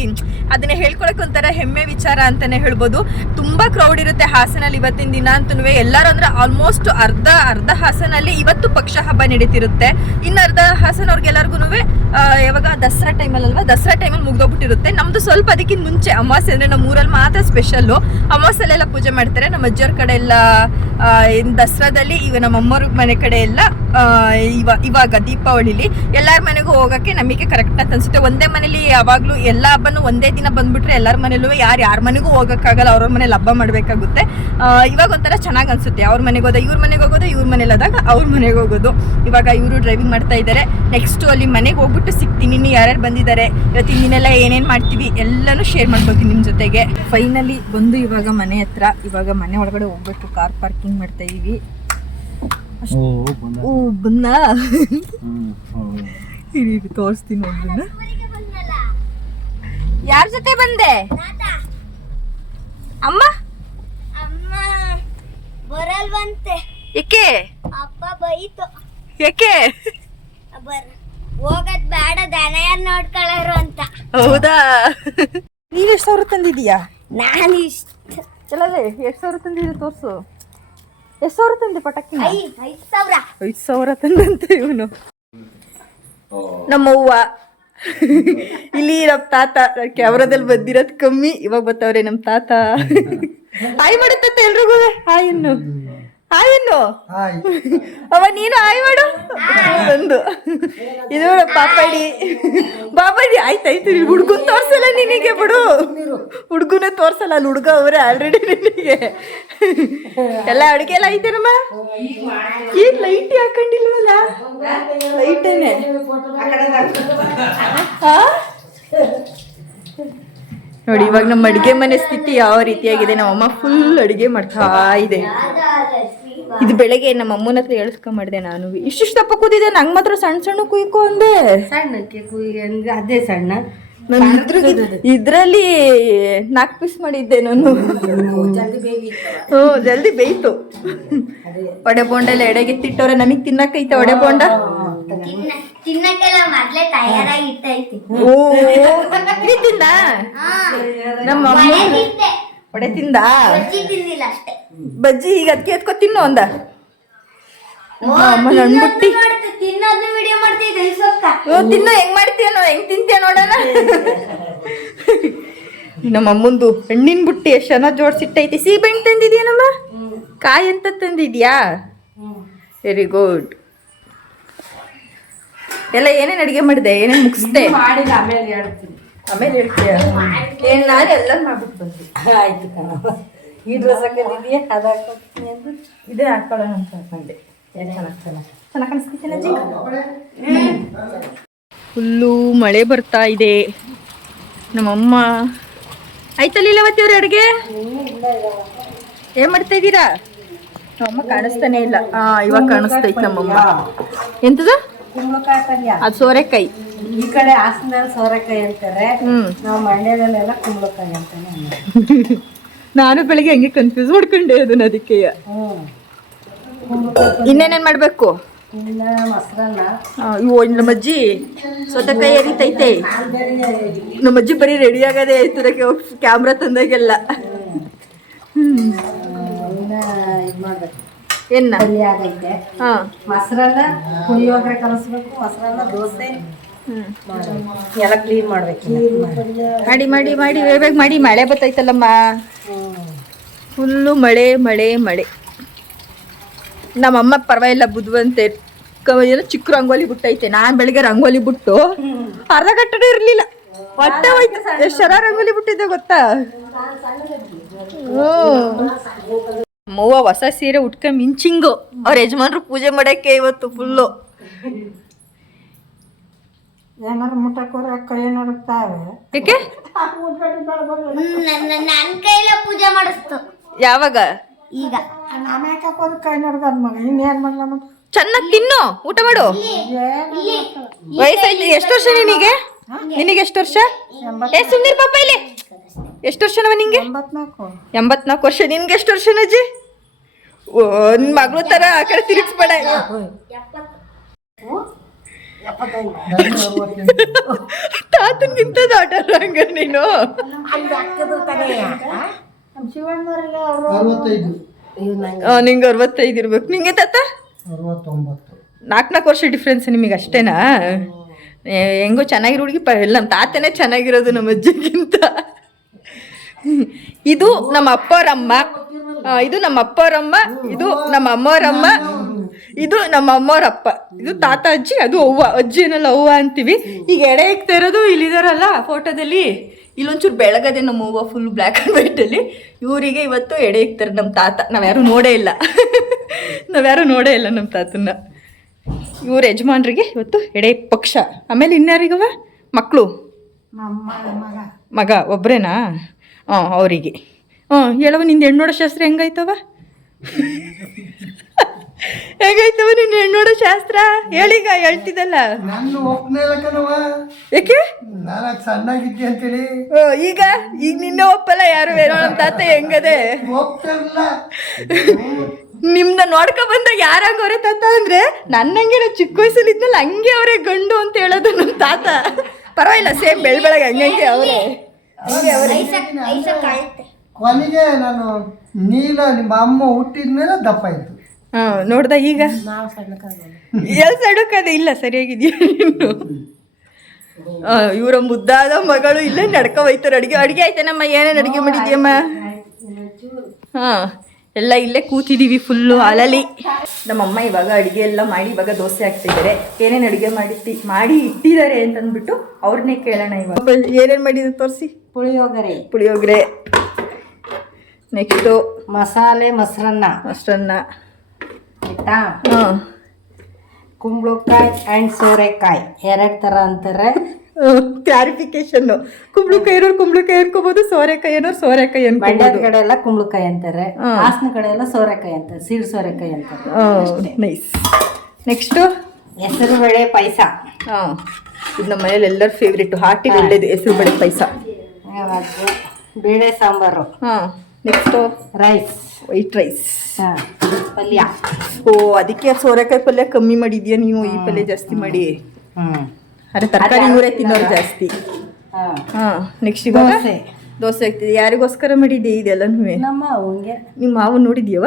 ಅದನ್ನ ಹೇಳ್ಕೊಳಕ್ಕೆ ಒಂಥರ ಹೆಮ್ಮೆ ವಿಚಾರ ಅಂತಾನೆ ಹೇಳ್ಬೋದು. ತುಂಬಾ ಕ್ರೌಡ್ ಇರುತ್ತೆ ಹಾಸನಲ್ಲಿ ಇವತ್ತಿನ ದಿನ ಅಂತೂ ಎಲ್ಲರೂ ಅಂದ್ರೆ ಆಲ್ಮೋಸ್ಟ್ ಅರ್ಧ ಅರ್ಧ ಹಾಸನಲ್ಲಿ ಇವತ್ತು ಪಕ್ಷ ಹಬ್ಬ ನಡೀತಿರುತ್ತೆ. ಇನ್ನು ಅರ್ಧ ಹಾಸನ ಅವ್ರಿಗೆಲ್ಲರಿಗೂ ಯಾವಾಗ? ದಸರಾ ಟೈಮಲ್ಲಿ ಅಲ್ವಾ ದಸರಾ ಟೈಮಲ್ಲಿ ಮುಗ್ದೋಗ್ಬಿಟ್ಟಿರುತ್ತೆ. ನಮ್ದು ಸ್ವಲ್ಪ ಅದಕ್ಕಿಂತ ಮುಂಚೆ ಅಮಾವಾಸ್ಯೆ ಅಂದರೆ ನಮ್ಮ ಊರಲ್ಲಿ ಮಾತ್ರ ಸ್ಪೆಷಲ್ಲು ಅಮಾವಾಸ್ಯಲ್ಲೆಲ್ಲ ಪೂಜೆ ಮಾಡ್ತಾರೆ. ನಮ್ಮ ಅಜ್ಜಿಯವ್ರ ಕಡೆ ಎಲ್ಲ ದಸರಾದಲ್ಲಿ ಈಗ ನಮ್ಮ ಅಮ್ಮವ್ರ ಮನೆ ಕಡೆ ಎಲ್ಲ ಇವ ಇವಾಗ ದೀಪಾವಳಿಲಿ ಎಲ್ಲಾರ ಮನೆಗೂ ಹೋಗಕ್ಕೆ ನಮಗೆ ಕರೆಕ್ಟ್ ಅಂತ ಅನ್ಸುತ್ತೆ ಒಂದೇ ಮನೇಲಿ ಯಾವಾಗಲೂ ಎಲ್ಲ ಹಬ್ಬನೂ ಒಂದೇ ದಿನ ಬಂದ್ಬಿಟ್ರೆ ಎಲ್ಲಾರ ಮನೇಲೂ ಯಾರು ಯಾರ ಮನೆಗೂ ಹೋಗೋಕ್ಕಾಗಲ್ಲ, ಅವ್ರವ್ರ ಮನೇಲಿ ಹಬ್ಬ ಮಾಡಬೇಕಾಗುತ್ತೆ. ಇವಾಗ ಒಂಥರ ಚೆನ್ನಾಗಿ ಅನ್ಸುತ್ತೆ. ಅವ್ರ ಮನೆಗೆ ಹೋದ ಇವ್ರ ಮನೆಗೆ ಹೋಗೋದು, ಇವ್ರ ಮನೇಲಿ ಹೋದಾಗ ಅವ್ರ ಮನೆಗೆ ಹೋಗೋದು. ಇವಾಗ ಇವರು ಡ್ರೈವಿಂಗ್ ಮಾಡ್ತಾ ಇದ್ದಾರೆ ನೆಕ್ಸ್ಟ್ ಅಲ್ಲಿ ಮನೆಗೆ ಹೋಗ್ಬಿಟ್ಟು ಸಿಗ್ತೀನಿ. ಇನ್ನು ಯಾರ್ಯಾರು ಬಂದಿದ್ದಾರೆ ಇವತ್ತಿನ ದಿನ ಎಲ್ಲ ಏನೇನ್ ಮಾಡ್ತೀವಿ ಎಲ್ಲನೂ ಶೇರ್ ಮಾಡ್ಬೋದು ನಿಮ್ಮ ಜೊತೆಗೆ. ಫೈನಲಿ ಬಂದು ಇವಾಗ ಮನೆ ಹತ್ರ, ಇವಾಗ ಮನೆ ಒಳಗಡೆ ಹೋಗ್ಬೇಕು ಕಾರ್ ಪಾರ್ಕಿಂಗ್ ಮಾಡ್ತಾ ಇದೀವಿ. ಹೌದು. ಇರಿ ತೋರಿಸ್ತೀನಿ ಒಬ್ಬನ್ನ ಯಾರ ಜೊತೆ ಬಂದೆ? ಅಮ್ಮ? ಅಮ್ಮ ಬರಲ್ವಂತೆ. ಏಕೆ? ಅಪ್ಪ ಬೈತು. ಯಾಕೆ ಬರ ಹೋಗದ್ ಬೇಡ ದನ ಯಾರು ನೋಡ್ಕೊಳ್ಳೋರು ಅಂತ. ಹೌದಾ? ನೀನು ಎಷ್ಟು ಸಾವಿರ ತಂದಿದೀಯಾ ನಾನು ಇಷ್ಟ. ಎಲ್ಲದೇ ಎಷ್ಟು ಸಾವಿರ ತಂದಿದ್ಯಾ ತೋರ್ಸು. ಎಷ್ಟು ಸಾವಿರ ತಂದೆ ಪಟಾಕಿ ಐ ಐದ್ ಸಾವಿರ. ಐದು ಸಾವಿರ ತಂದಂತೆ ಇವನು. ನಮ್ಮವ್ವ ಇಲ್ಲಿ ನಮ್ಮ ತಾತ ಕ್ಯಾಮ್ರಾದಲ್ಲಿ ಬಂದಿರೋದು ಕಮ್ಮಿ ಇವಾಗ ಬರ್ತಾವ್ರೆ ನಮ್ಮ ತಾತ. ಹಾಯ್ ಮಾಡುತ್ತಂತೆ ಎಲ್ರಿಗೂ. ಹಾಯ್ ಇನ್ನು. ಹಾಯ್ ಇನ್ನು ಅವ ನೀನು ಹಾಯ್ ಮಾಡು. ಒಂದು ಇದು ಪಾಪಡಿ. ಬಾಬಾಜಿ ಆಯ್ತಾಯ್ತು ಇಲ್ಲಿ ಹುಡುಗನ್ ತೋರ್ಸಲ್ಲ ನಿನಗೆ ಬಿಡು. ಹುಡುಗನ ತೋರ್ಸಲ್ಲ ಅಲ್ಲಿ ಹುಡುಗ ಅವರೇ ಆಲ್ರೆಡಿ ನಿನಗೆ. ಎಲ್ಲ ಅಡುಗೆ ಎಲ್ಲ ಐತೇನಮ್ಮ? ಏನ್ ಲೈಟ್ ಹಾಕೊಂಡಿಲ್ವಲ್ಲ? ಲೈಟೇನೆ ಹಾ? ನೋಡಿ ಇವಾಗ ನಮ್ಮ ಅಡುಗೆ ಮನೆ ಸ್ಥಿತಿ ಯಾವ ರೀತಿಯಾಗಿದೆ? ನಮ್ಮಮ್ಮ ಫುಲ್ ಅಡುಗೆ ಮಾಡ್ತಾ ಇದೆ. ಇದು ಬೆಳಗ್ಗೆ ನಮ್ಮ ಅಮ್ಮನ ಹತ್ರ ಮಾಡಿದೆ ನಾನು. ಇಷ್ಟಿಷ್ಟು ದಪ್ಪ ಕೂದಿದೆ ನಂಗೆ ಮಾತ್ರ ಸಣ್ಣ ಸಣ್ಣ ಕುಯ್ಕೊ ಅಂದೆ. ಸಣ್ಣಕ್ಕೆ ಅಂದ್ರೆ ಅದೇ ಸಣ್ಣ. ನಾನು ಇದ್ರಲ್ಲಿ ನಾಲ್ಕು ಪೀಸ್ ಮಾಡಿದ್ದೆ ನಾನು. ಹ್ಞೂ ಜಲ್ದಿ ಬೇಯ್ತು. ವಡೆ ಬೋಂಡ ಎಲ್ಲ ಎಡೆಗೆತ್ತಿಟ್ಟವ್ರೆ ನಮಗೆ ತಿನ್ನಕ್ಕೈತೆ ಒಡೆ ಬೋಂಡ? ತಿನ್ನ ತಿನ್ನಕ್ಕೆಲ್ಲ ಮೊದ್ಲೇ ತಯಾರಾಗಿ ಇಟ್ಟೈತಿ. ಓ ತಿಂದ? ನಮ್ಮ ಮನೆ ತಿಂದ? ಬಜ್ಜಿ ತಿಂದಿಲ್ಲ ಅಷ್ಟೇ. ಬಜ್ಜಿ ಈಗ ಅದಕ್ಕೆ ಎತ್ಕೊ ತಿನ್ನು ಒಂದ ಓ, ಅಮ್ಮ ನನ್ಬುಟ್ಟಿ ತಿನ್ನೋದ್ನ ಮಾಡ್ತಿ- ತಿನ್ನೋದ್ನ ವಿಡಿಯೋ ಮಾಡ್ತಿದ್ದೆ ಈ ಸೊಕ್ಕ ಓ ತಿನ್ನು ಹೆಂಗ್ ಮಾಡ್ತೀಯನೋ ಹೆಂಗ್ ತಿಂತೀಯ ನೋಡೋಣ? ನಮ್ಮ ಅಮ್ಮಂದು ಹಣ್ಣಿನ ಬುಟ್ಟಿ ಎಷ್ಟು ಚೆನ್ನಾಗಿ ಜೋಡ್ಸಿಟ್ಟೈತಿ. ಸೀಬೆಣ್ಣು ತಂದಿದ್ಯಾನಮ್ಮ? ಕಾಯಿ ಅಂತ ತಂದಿದ್ಯಾ? ವೆರಿ ಗುಡ್ ಎಲ್ಲ ಏನೇನು ಅಡುಗೆ ಮಾಡಿದೆ? ಏನೇನು ಮುಗಿಸ್ದೆ? ಮಾಡಿಲ್ಲ ಆಮೇಲೆ ಹೇಳ್ತೀನಿ. ಆಮೇಲೆ ಹೇಳ್ತೀಯ? ಏನು ನಾನು ಎಲ್ಲ ಮಾಡ್ಬಿಟ್ಟು ಬಂದ್ವಿ. ಆಯ್ತು ಕಣ. ಈ ಡ್ರೆಸ್ ಹಾಕೊಂಡಿದ್ಯಾ ಅದು ಹಾಕೋತೀನಿ ಅಂದ್ರೆ? ಇದೇ ಹಾಕೊಳ್ಳೋಣ ಅಂತ ಹಾಕೊಂಡೆ ಚೆನ್ನಾಗಿ ಚೆನ್ನಾಗಿ ಚೆನ್ನಾಗಿ ಕಾಣಿಸ್ತಿದ್ದೇನೆ ಅಜ್ಜಿ ಫುಲ್ಲು ಮಳೆ ಬರ್ತಾ ಇದೆ. ನಮ್ಮಮ್ಮ. ಆಯ್ತಲ್ಲ ಇಲ್ಲವತ್ತಿಯವ್ರ ಅಡುಗೆ? ಏನ್ ಮಾಡ್ತಾ ಇದ್ದೀರಾ? ನಮ್ಮಮ್ಮ ಕಾಣಿಸ್ತಾನೆ ಇಲ್ಲ. ಹಾ ಇವಾಗ ಕಾಣಿಸ್ತೈತೆ ನಮ್ಮಮ್ಮ. ಎಂತದ? ಅದು ಸೋರೆಕಾಯಿ. ಈ ಕಡೆ ಹಾಸನ ಸೋರೆಕಾಯಿ ಅಂತಾರೆ ನಾವು ಮಂಡ್ಯದಲ್ಲೆಲ್ಲ ಕುಂಬಳಕಾಯಿ ಅಂತಾನೆ ನಾನು ಬೆಳಿಗ್ಗೆ ಹಂಗೆ ಕನ್ಫ್ಯೂಸ್ ಮಾಡ್ಕೊಂಡೆ ಅದನ್ನ ಅದಕ್ಕೆ. ಇನ್ನೇನೇನ್ ಮಾಡ್ಬೇಕು? ಇನ್ನ ಮೊಸರನ್ನ. ಆ, ಇವು ನಮ್ಮ ಅಜ್ಜಿ ಸೌತೆಕಾಯಿ ಎರಿತೈತೆ ನಮ್ಮ ಅಜ್ಜಿ ಬರೀ ರೆಡಿ ಆಗದೆ ಆಯ್ತು ಕ್ಯಾಮ್ರಾ ತಂದಾಗೆಲ್ಲ. ಏನ ಆಗೈತೆ. ಹಾ. ಮೊಸರನ್ನ ಪುಳಿಯೋಗರೆ ಕಲಸ್ಬೇಕು ಮೊಸರನ್ನ ದೋಸೆ. ಎಲ್ಲ ಕ್ಲೀನ್ ಮಾಡ್ಬೇಕು ಮಾಡಿ ಮಾಡಿ ಮಾಡಿ. ಬೇಗ ಮಾಡಿ. ಮಳೆ ಬರ್ತೈತಲ್ಲಮ್ಮ ಫುಲ್ಲು ಮಳೆ ಮಳೆ ಮಳೆ. ನಮ್ಮಮ್ಮ ಪರವಾಗಿಲ್ಲ ಬುದ್ಧವಂತೆ. ಏನೋ ಚಿಕ್ಕ ರಂಗೋಲಿ ಬಿಟ್ಟೈತೆ ನಾನು ಬೆಳಿಗ್ಗೆ ರಂಗೋಲಿ ಬಿಟ್ಟು ಅರ್ಧ ಗಂಟೆ ಇರಲಿಲ್ಲ. ಹೊಟ್ಟೆ ಹೋಯ್ತು. ಎಷ್ಟು ಸರ ರಂಗೋಲಿ ಬಿಟ್ಟಿದ್ದೆ ಗೊತ್ತಾ. ಮೂವ ಹೊಸ ಸೀರೆ ಉಟ್ಕೊಂಡ್ ಮಿಂಚಿಂಗು. ಅವ್ರ ಯಜಮಾನ್ರು ಪೂಜೆ ಮಾಡಕ್ಕೆ ಇವತ್ತು ಫುಲ್ಲು ಏನಾರು ಮುಟ್ಟಕ್ಕೋರ ಕೈ ನಡುತ್ತಾವೆ ಯಾಕೆ? ನನ್ನ ನನ್ನ ಕೈಲ ಪೂಜೆ ಮಾಡಿಸ್ತು. ಯಾವಾಗ? ಈಗ. ನಾನು ಯಾಕೆ ಹಾಕೋದು? ಕೈ ನಡ್ಗದ್ ಮಗ. ಇನ್ನೇನ್ ಮಾಡ್ಲ ಮತ್ತೆ ಚೆನ್ನಾಗಿ ತಿನ್ನು. ಊಟ ಮಾಡು. ವಯಸ್ಸಾಯ್ತು. ಎಷ್ಟು ವರ್ಷ ನಿನಗೆ? ನಿನಗೆ ಎಷ್ಟು ವರ್ಷ? ಏ ಸುಂದರ್ ಪಾಪ ಇಲ್ಲಿ. ಎಷ್ಟು ವರ್ಷನವ ನಿಂಗೆ? ಎಂಬತ್ನಾಲ್ಕು. ವರ್ಷ. ನಿನ್ಗೆ ಎಷ್ಟು ವರ್ಷ ಅಜ್ಜಿ? ಓ ನಿನ್ ಮಗಳು ತರ ಆ ಕಡೆ ತಿರುಗಿಸ್ಬೇಡ. ತಾತನ್ಗಿಂತ ಹಂಗ ನೀನು. ನಿಂಗೆ ಅರವತ್ತೈದು ಇರ್ಬೇಕು. ನಿಂಗೆ ತಾತ? ನಾಲ್ಕು ನಾಲ್ಕು ವರ್ಷ ಡಿಫ್ರೆನ್ಸ್ ನಿಮಗೆ ಅಷ್ಟೇನಾ? ಏ, ಹೆಂಗೋ ಚೆನ್ನಾಗಿರೋ ಹುಡುಗಿ ಪ ನಮ್ಮ ತಾತನೇ ಚೆನ್ನಾಗಿರೋದು ನಮ್ಮ ಅಜ್ಜಿಗಿಂತ. ಇದು ನಮ್ಮ ಅಪ್ಪರಮ್ಮ. ಆ, ಇದು ನಮ್ಮ ಅಪ್ಪರಮ್ಮ ಇದು ನಮ್ಮ ಅಮ್ಮರಮ್ಮ ಇದು ನಮ್ಮ ಅಮ್ಮರಪ್ಪ ಇದು ತಾತ ಅಜ್ಜಿ ಅದು ಅವ್ವ ಅಜ್ಜಿ ಏನಲ್ಲ ಅವ್ವ ಅಂತೀವಿ. ಈಗ ಎಡೆ ಇಕ್ತಾ ಇರೋದು ಇಲ್ಲಿದಾರಲ್ಲ ಫೋಟೋದಲ್ಲಿ. ಇಲ್ಲೊಂಚೂರು ಬೆಳಗದೆ ನಮ್ಮ ಅವ್ವ ಫುಲ್ ಬ್ಲ್ಯಾಕ್ ಆ್ಯಂಡ್ ವೈಟಲ್ಲಿ ಇವರಿಗೆ ಇವತ್ತು ಎಡೆ ಇಕ್ತಾರೆ ನಮ್ಮ ತಾತ. ನಾವ್ಯಾರು ನೋಡೇ ಇಲ್ಲ. ನಾವ್ಯಾರು ನೋಡೇ ಇಲ್ಲ ನಮ್ಮ ತಾತನ್ನ. ಇವ್ರ ಯಜಮಾನ್ರಿಗೆ ಇವತ್ತು ಎಡೆ ಪಕ್ಷ. ಆಮೇಲೆ ಇನ್ಯಾರಿಗವ ಮಕ್ಕಳು ಮಗ. ಮಗ ಒಬ್ಬರೇನಾ ಹಾಂ ಅವರಿಗೆ. ಹ್ಞೂ ಹೇಳವ ನಿಂದು ಹೆಣ್ಣೋಡೋ ಶಾಸ್ತ್ರ ಹೆಂಗಾಯ್ತವ ಹೆಂಗಾಯ್ತವ ನಿನ್ನ ಹೆಣ್ಣೋಡೋ ಶಾಸ್ತ್ರ? ಹೇಳೀಗ ಹೇಳ್ತಿದ್ದಲ್ಲ. ನಾನು ಒಪ್ಪನೇ ಕಣವ ಯಾಕೆ? ನಾಲ್ಕು ಸಣ್ಣಾಗಿದ್ದೆ ಅಂತೇಳಿ. ಓ, ಈಗ ಈಗ ನಿನ್ನೆ ಒಪ್ಪಲ್ಲ ಯಾರು ಬೇರೆ ನಮ್ಮ ತಾತ ಹೆಂಗದೆ? ಒಪ್ತಿರಲ್ಲ ನಿಮ್ನ ನೋಡ್ಕೊ ಬಂದಾಗ ಯಾರಂಗವ್ರೆ ತಾತ ಅಂದ್ರೆ ನನ್ನಂಗೆ ನಾನು ಚಿಕ್ಕ ವಯಸ್ಸಲ್ಲಿ ಇದ್ನಲ್ಲ ಹಂಗೆ ಅವರೇ ಗಂಡು ಅಂತ ಹೇಳೋದು ನಮ್ಮ ತಾತ. ಪರವಾಗಿಲ್ಲ ಸೇಮ್ ಬೆಳ್ ಬೆಳಗ್ಗೆ ಹಂಗಂಗೆ ಅವರೇ. ಅವರೇ ಅವರೇ ಕೊನೆಗೆ ನಾನು ನೀಲ ನಿಮ್ಮ ಅಮ್ಮ ಹುಟ್ಟಿದ ಮೇಲೆ ದಪ್ಪ ಇತ್ತು ಹಾ ನೋಡ್ದ ಈಗ? ಎಲ್ ಸಡುಕದೆ ಇಲ್ಲ ಸರಿಯಾಗಿದ್ಯಾ ನೀನು? ಇವರ ಮುದ್ದಾದ ಮಗಳು ಇಲ್ಲೇ ನಡ್ಕ ಹೋಯ್ತಾರೆ. ಅಡುಗೆ ಅಡುಗೆ ಆಯ್ತೇನಮ್ಮ? ಏನೇನು ಅಡುಗೆ ಮಾಡಿದ್ಯಮ್ಮ? ಹಾ ಎಲ್ಲ ಇಲ್ಲೇ ಕೂತಿದ್ದೀವಿ ಫುಲ್ಲು ಹಾಲಲ್ಲಿ ನಮ್ಮಮ್ಮ ಇವಾಗ ಅಡುಗೆ ಎಲ್ಲ ಮಾಡಿ ಇವಾಗ ದೋಸೆ ಹಾಕ್ತಿದ್ದಾರೆ. ಏನೇನು ಅಡುಗೆ ಮಾಡಿ ಮಾಡಿ ಇಟ್ಟಿದ್ದಾರೆ ಅಂತಂದ್ಬಿಟ್ಟು ಅವ್ರನ್ನೇ ಕೇಳೋಣ ಇವಾಗ. ಏನೇನು ಮಾಡಿದ್ರು ತೋರಿಸಿ. ಪುಳಿಯೋಗರೆ. ಪುಳಿಯೋಗರೆ. ನೆಕ್ಸ್ಟು ಮಸಾಲೆ ಮೊಸರನ್ನ. ಮೊಸರನ್ನ. ಆಯಿತಾ? ಹ್ಞೂ ಕುಂಬಳಕಾಯಿ ಆ್ಯಂಡ್ ಸೋರೆಕಾಯಿ. ಎರಡು ಥರ ಅಂತಾರೆ. ಕ್ಲಾರಿಫಿಕೇಶನ್ನು ಕುಂಬಳಕಾಯಿ ಇರೋರು ಕುಂಬಳಕಾಯಿ ಅನ್ಕೋಬಹುದು ಸೋರೆಕಾಯಿ ಏನೋ ಸೋರೆಕಾಯಿ ಮಂಡ್ಯದ ಅನ್ಕೋಬಹುದು ಕಡೆ ಎಲ್ಲ ಕುಂಬಳಕಾಯಿ ಅಂತಾರೆ. ಹಾಸನ ಕಡೆ ಎಲ್ಲ ಸೋರೆಕಾಯಿ ಅಂತಾರೆ ಸೀಡ್ ಸೋರೆಕಾಯಿ ಅಂತಾರೆ. ನೈಸ್ ನೆಕ್ಸ್ಟು ಹೆಸರು ಬೇಳೆ ಪಾಯಸ. ಹಾಂ. ಇದು ನಮ್ಮ ಮನೇಲಿ ಎಲ್ಲರ ಫೇವ್ರೇಟು ಹಾರ್ಟಿಗೆ ಒಳ್ಳೇದು ಹೆಸರು ಬೇಳೆ ಪಾಯಸ. ಬೇಳೆ ಸಾಂಬಾರು. ಹಾಂ. ನೆಕ್ಸ್ಟು ರೈಸ್ ವೈಟ್ ರೈಸ್ ಹಾಂ ಪಲ್ಯ. ಓ ಅದಕ್ಕೆ ಸೋರೆಕಾಯಿ ಪಲ್ಯ ಕಮ್ಮಿ ಮಾಡಿದ್ಯಾ ನೀನು ಈ ಪಲ್ಯ ಜಾಸ್ತಿ ಮಾಡಿ. ಹ್ಞೂ ಅರೆ ತರಕಾರಿ ಮೂರೇ ತಿನ್ನೋರು ಜಾಸ್ತಿ. ಹಾಂ. ನೆಕ್ಸ್ಟ್ ಇವಾಗ? ದೋಸೆ. ದೋಸೆ ಆಗ್ತಿದೆ ಯಾರಿಗೋಸ್ಕರ ಮಾಡಿದ್ದೆ ಇದೆಲ್ಲನೂ ನಮ್ಮ ಅವಂಗೆ ನಿಮ್ಮ ಮಾವು ನೋಡಿದ್ಯವ?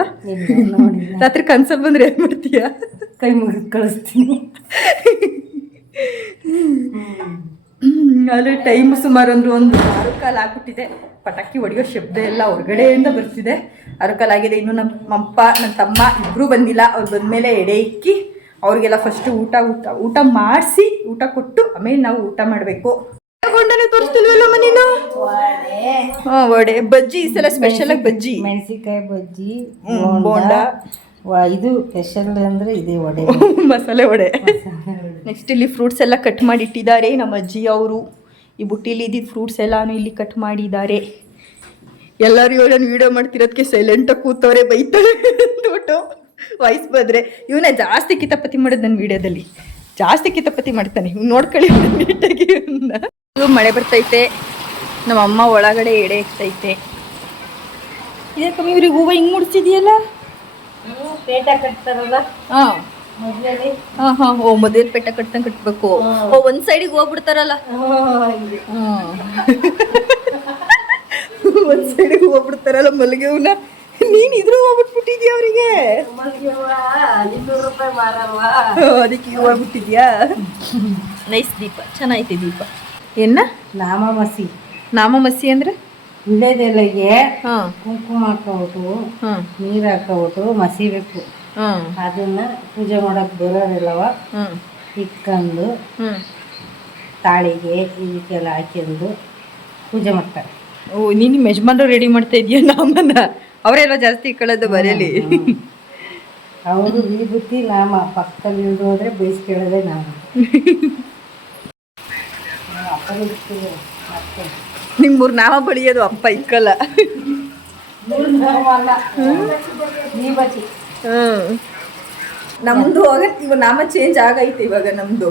ರಾತ್ರಿ ಕನ್ಸಲ್ ಬಂದ್ರೆ ಏನ್ ಮಾಡ್ತೀಯಾ? ಕೈ ಮುಗಿದು ಕಳಿಸ್ತೀನಿ. ಆದರೆ ಟೈಮ್ ಸುಮಾರು ಅಂದ್ರೆ ಒಂದು ಆರು ಕಾಲು ಆಗ್ಬಿಟ್ಟಿದೆ. ಪಟಾಕಿ ಹೊಡೆಯೋ ಶಬ್ದ ಎಲ್ಲ ಹೊರಗಡೆಯಿಂದ ಬರ್ತಿದೆ. ಆರು ಕಾಲು ಆಗಿದೆ. ಇನ್ನು ನಮ್ಮ ಅಪ್ಪ ನನ್ನ ತಮ್ಮ ಇಬ್ಬರೂ ಬಂದಿಲ್ಲ. ಅವ್ರು ಬಂದಮೇಲೆ ಎಡೆ ಇಕ್ಕಿ ಅವ್ರಿಗೆಲ್ಲ ಫಸ್ಟ್ ಊಟ ಊಟ ಊಟ ಮಾಡಿಸಿ ಊಟ ಕೊಟ್ಟು ಆಮೇಲೆ ನಾವು ಊಟ ಮಾಡಬೇಕು. ಗೊಂಡನೆ ತೋರಿಸ್ತಿಲ್ವಲ್ಲ ಮನೇನ ಹಾಂ ವಡೆ ಬಜ್ಜಿ ಈ ಸಲ ಸ್ಪೆಷಲ್ ಆಗಿ ಬಜ್ಜಿ. ಮೆಣಸಿಕಾಯಿ ಬಜ್ಜಿ ಬೋಂಡ. ಇದು ಸ್ಪೆಷಲ್ ಅಂದ್ರೆ ಇದೆ ವಡೆ. ಮಸಾಲೆ ವಡೆ. ನೆಕ್ಸ್ಟ್ ಇಲ್ಲಿ ಫ್ರೂಟ್ಸ್ ಎಲ್ಲ ಕಟ್ ಮಾಡಿ ಇಟ್ಟಿದ್ದಾರೆ ನಮ್ಮ ಅಜ್ಜಿ ಅವರು ಈ ಬುಟ್ಟಿಲಿ ಇದ್ದಿದ್ದು ಫ್ರೂಟ್ಸ್ ಎಲ್ಲಾನು ಇಲ್ಲಿ ಕಟ್ ಮಾಡಿದ್ದಾರೆ. ಎಲ್ಲರೂ ಇವಳನ್ನು ವಿಡಿಯೋ ಮಾಡ್ತಿರೋದಕ್ಕೆ ಸೈಲೆಂಟಾಗಿ ಕೂತವ್ರೆ ಬೈತಾರೆ ಅಂದ್ಬಿಟ್ಟು ವಾಯ್ಸ್ ಬಂದರೆ. ಇವನೇ ಜಾಸ್ತಿ ಕಿತಪತಿ ಮಾಡೋದು ನನ್ನ ವಿಡಿಯೋದಲ್ಲಿ ಜಾಸ್ತಿ ಕಿತಪತಿ ಮಾಡ್ತಾನೆ. ಇವ್ ನೋಡ್ಕೊಳ್ಳಿ ನೀಟಾಗಿ ಇವನ್ನ ಮಳೆ ಬರ್ತೈತೆ. ನಮ್ಮ ಅಮ್ಮ ಒಳಗಡೆ ಎಡೆ ಇರ್ತೈತೆ ಇದೇ ಕಮ್ಮಿ ಇವ್ರಿಗೆ ಹೂವು ಹಿಂಗೆ ಮುಡ್ಸಿದ್ಯಲ್ಲ? ಹಾಂ ಪೇಟ ಹಾ. ಹಾ ಓ ಮದುವೆ ಪೆಟ್ಟ ಕಟ್ಬೇಕು. ಓ ಒಂದ್ ಸೈಡಿಗೆ ಹೋಗ್ಬಿಡ್ತಾರಲ್ಲ. ಒಂದ್ ಸೈಡಿಗೆ ಹೋಗ್ಬಿಡ್ತಾರಲ್ಲ ಮಲ್ಲಿಗೆ ಹೂನ ನೀನ್ ಇದ್ರು ಹೋಗ್ಬಿಟ್ಬಿಟ್ಟಿದ್ಯ ಅವರಿಗೆ ಅದಕ್ಕೆ ಹೋಗ್ಬಿಟ್ಟಿದ್ಯಾ? ನೈಸ್ ದೀಪ. ಚೆನ್ನಾಗೈತೆ ದೀಪ. ಏನ? ನಾಮ ಮಸಿ ನಾಮ ಮಸಿ ಅಂದ್ರೆ? ವಿಳ್ಯದೆಲೆಗೆ ಹಾ. ಕುಂಕುಮ ಹಾಕೋದು ನೀರು ಹಾಕೋಬಿಟ್ಟು ಮಸಿಬೇಕು ಅದನ್ನ ಪೂಜೆ ಮಾಡಕ್ ಬರೋದಿಲ್ಲವ ಇಕ್ಕಂದು ತಾಳಿಗೆ ಇದಕ್ಕೆಲ್ಲ ಹಾಕ್ಯಂದು ಪೂಜೆ ಮಾಡ್ತಾರೆ. ಓ ನೀನು ಯಜಮಾನ್ರು ರೆಡಿ ಮಾಡ್ತಾ ಇದೀಯ? ನಮ್ಮನ್ನ ಅವರೆಲ್ಲ ಜಾಸ್ತಿ ಇಕ್ಕಳೋದು ಬರೀಲಿ ಅವರು ವಿಭೂತಿ ನಾಮ ಪಕ್ಕದಲ್ಲಿ ಇಳಿದು ಹೋದ್ರೆ ಬೇಯಿಸ್ಕೊಳ್ಳೋದೇ ನಾಮ. ಅಪ್ಪ ಮತ್ತೆ ನಿಮ್ ಮೂರು ನಾಮ ಬಳಿಯೋದು ಅಪ್ಪ ಇಕ್ಕಲ್ಲ. ಹ್ಮ್. ನಮ್ದು ಆಗ ಇವಾಗ ನಾಮ ಚೇಂಜ್ ಆಗೈತೆ ಇವಾಗ ನಮ್ದು.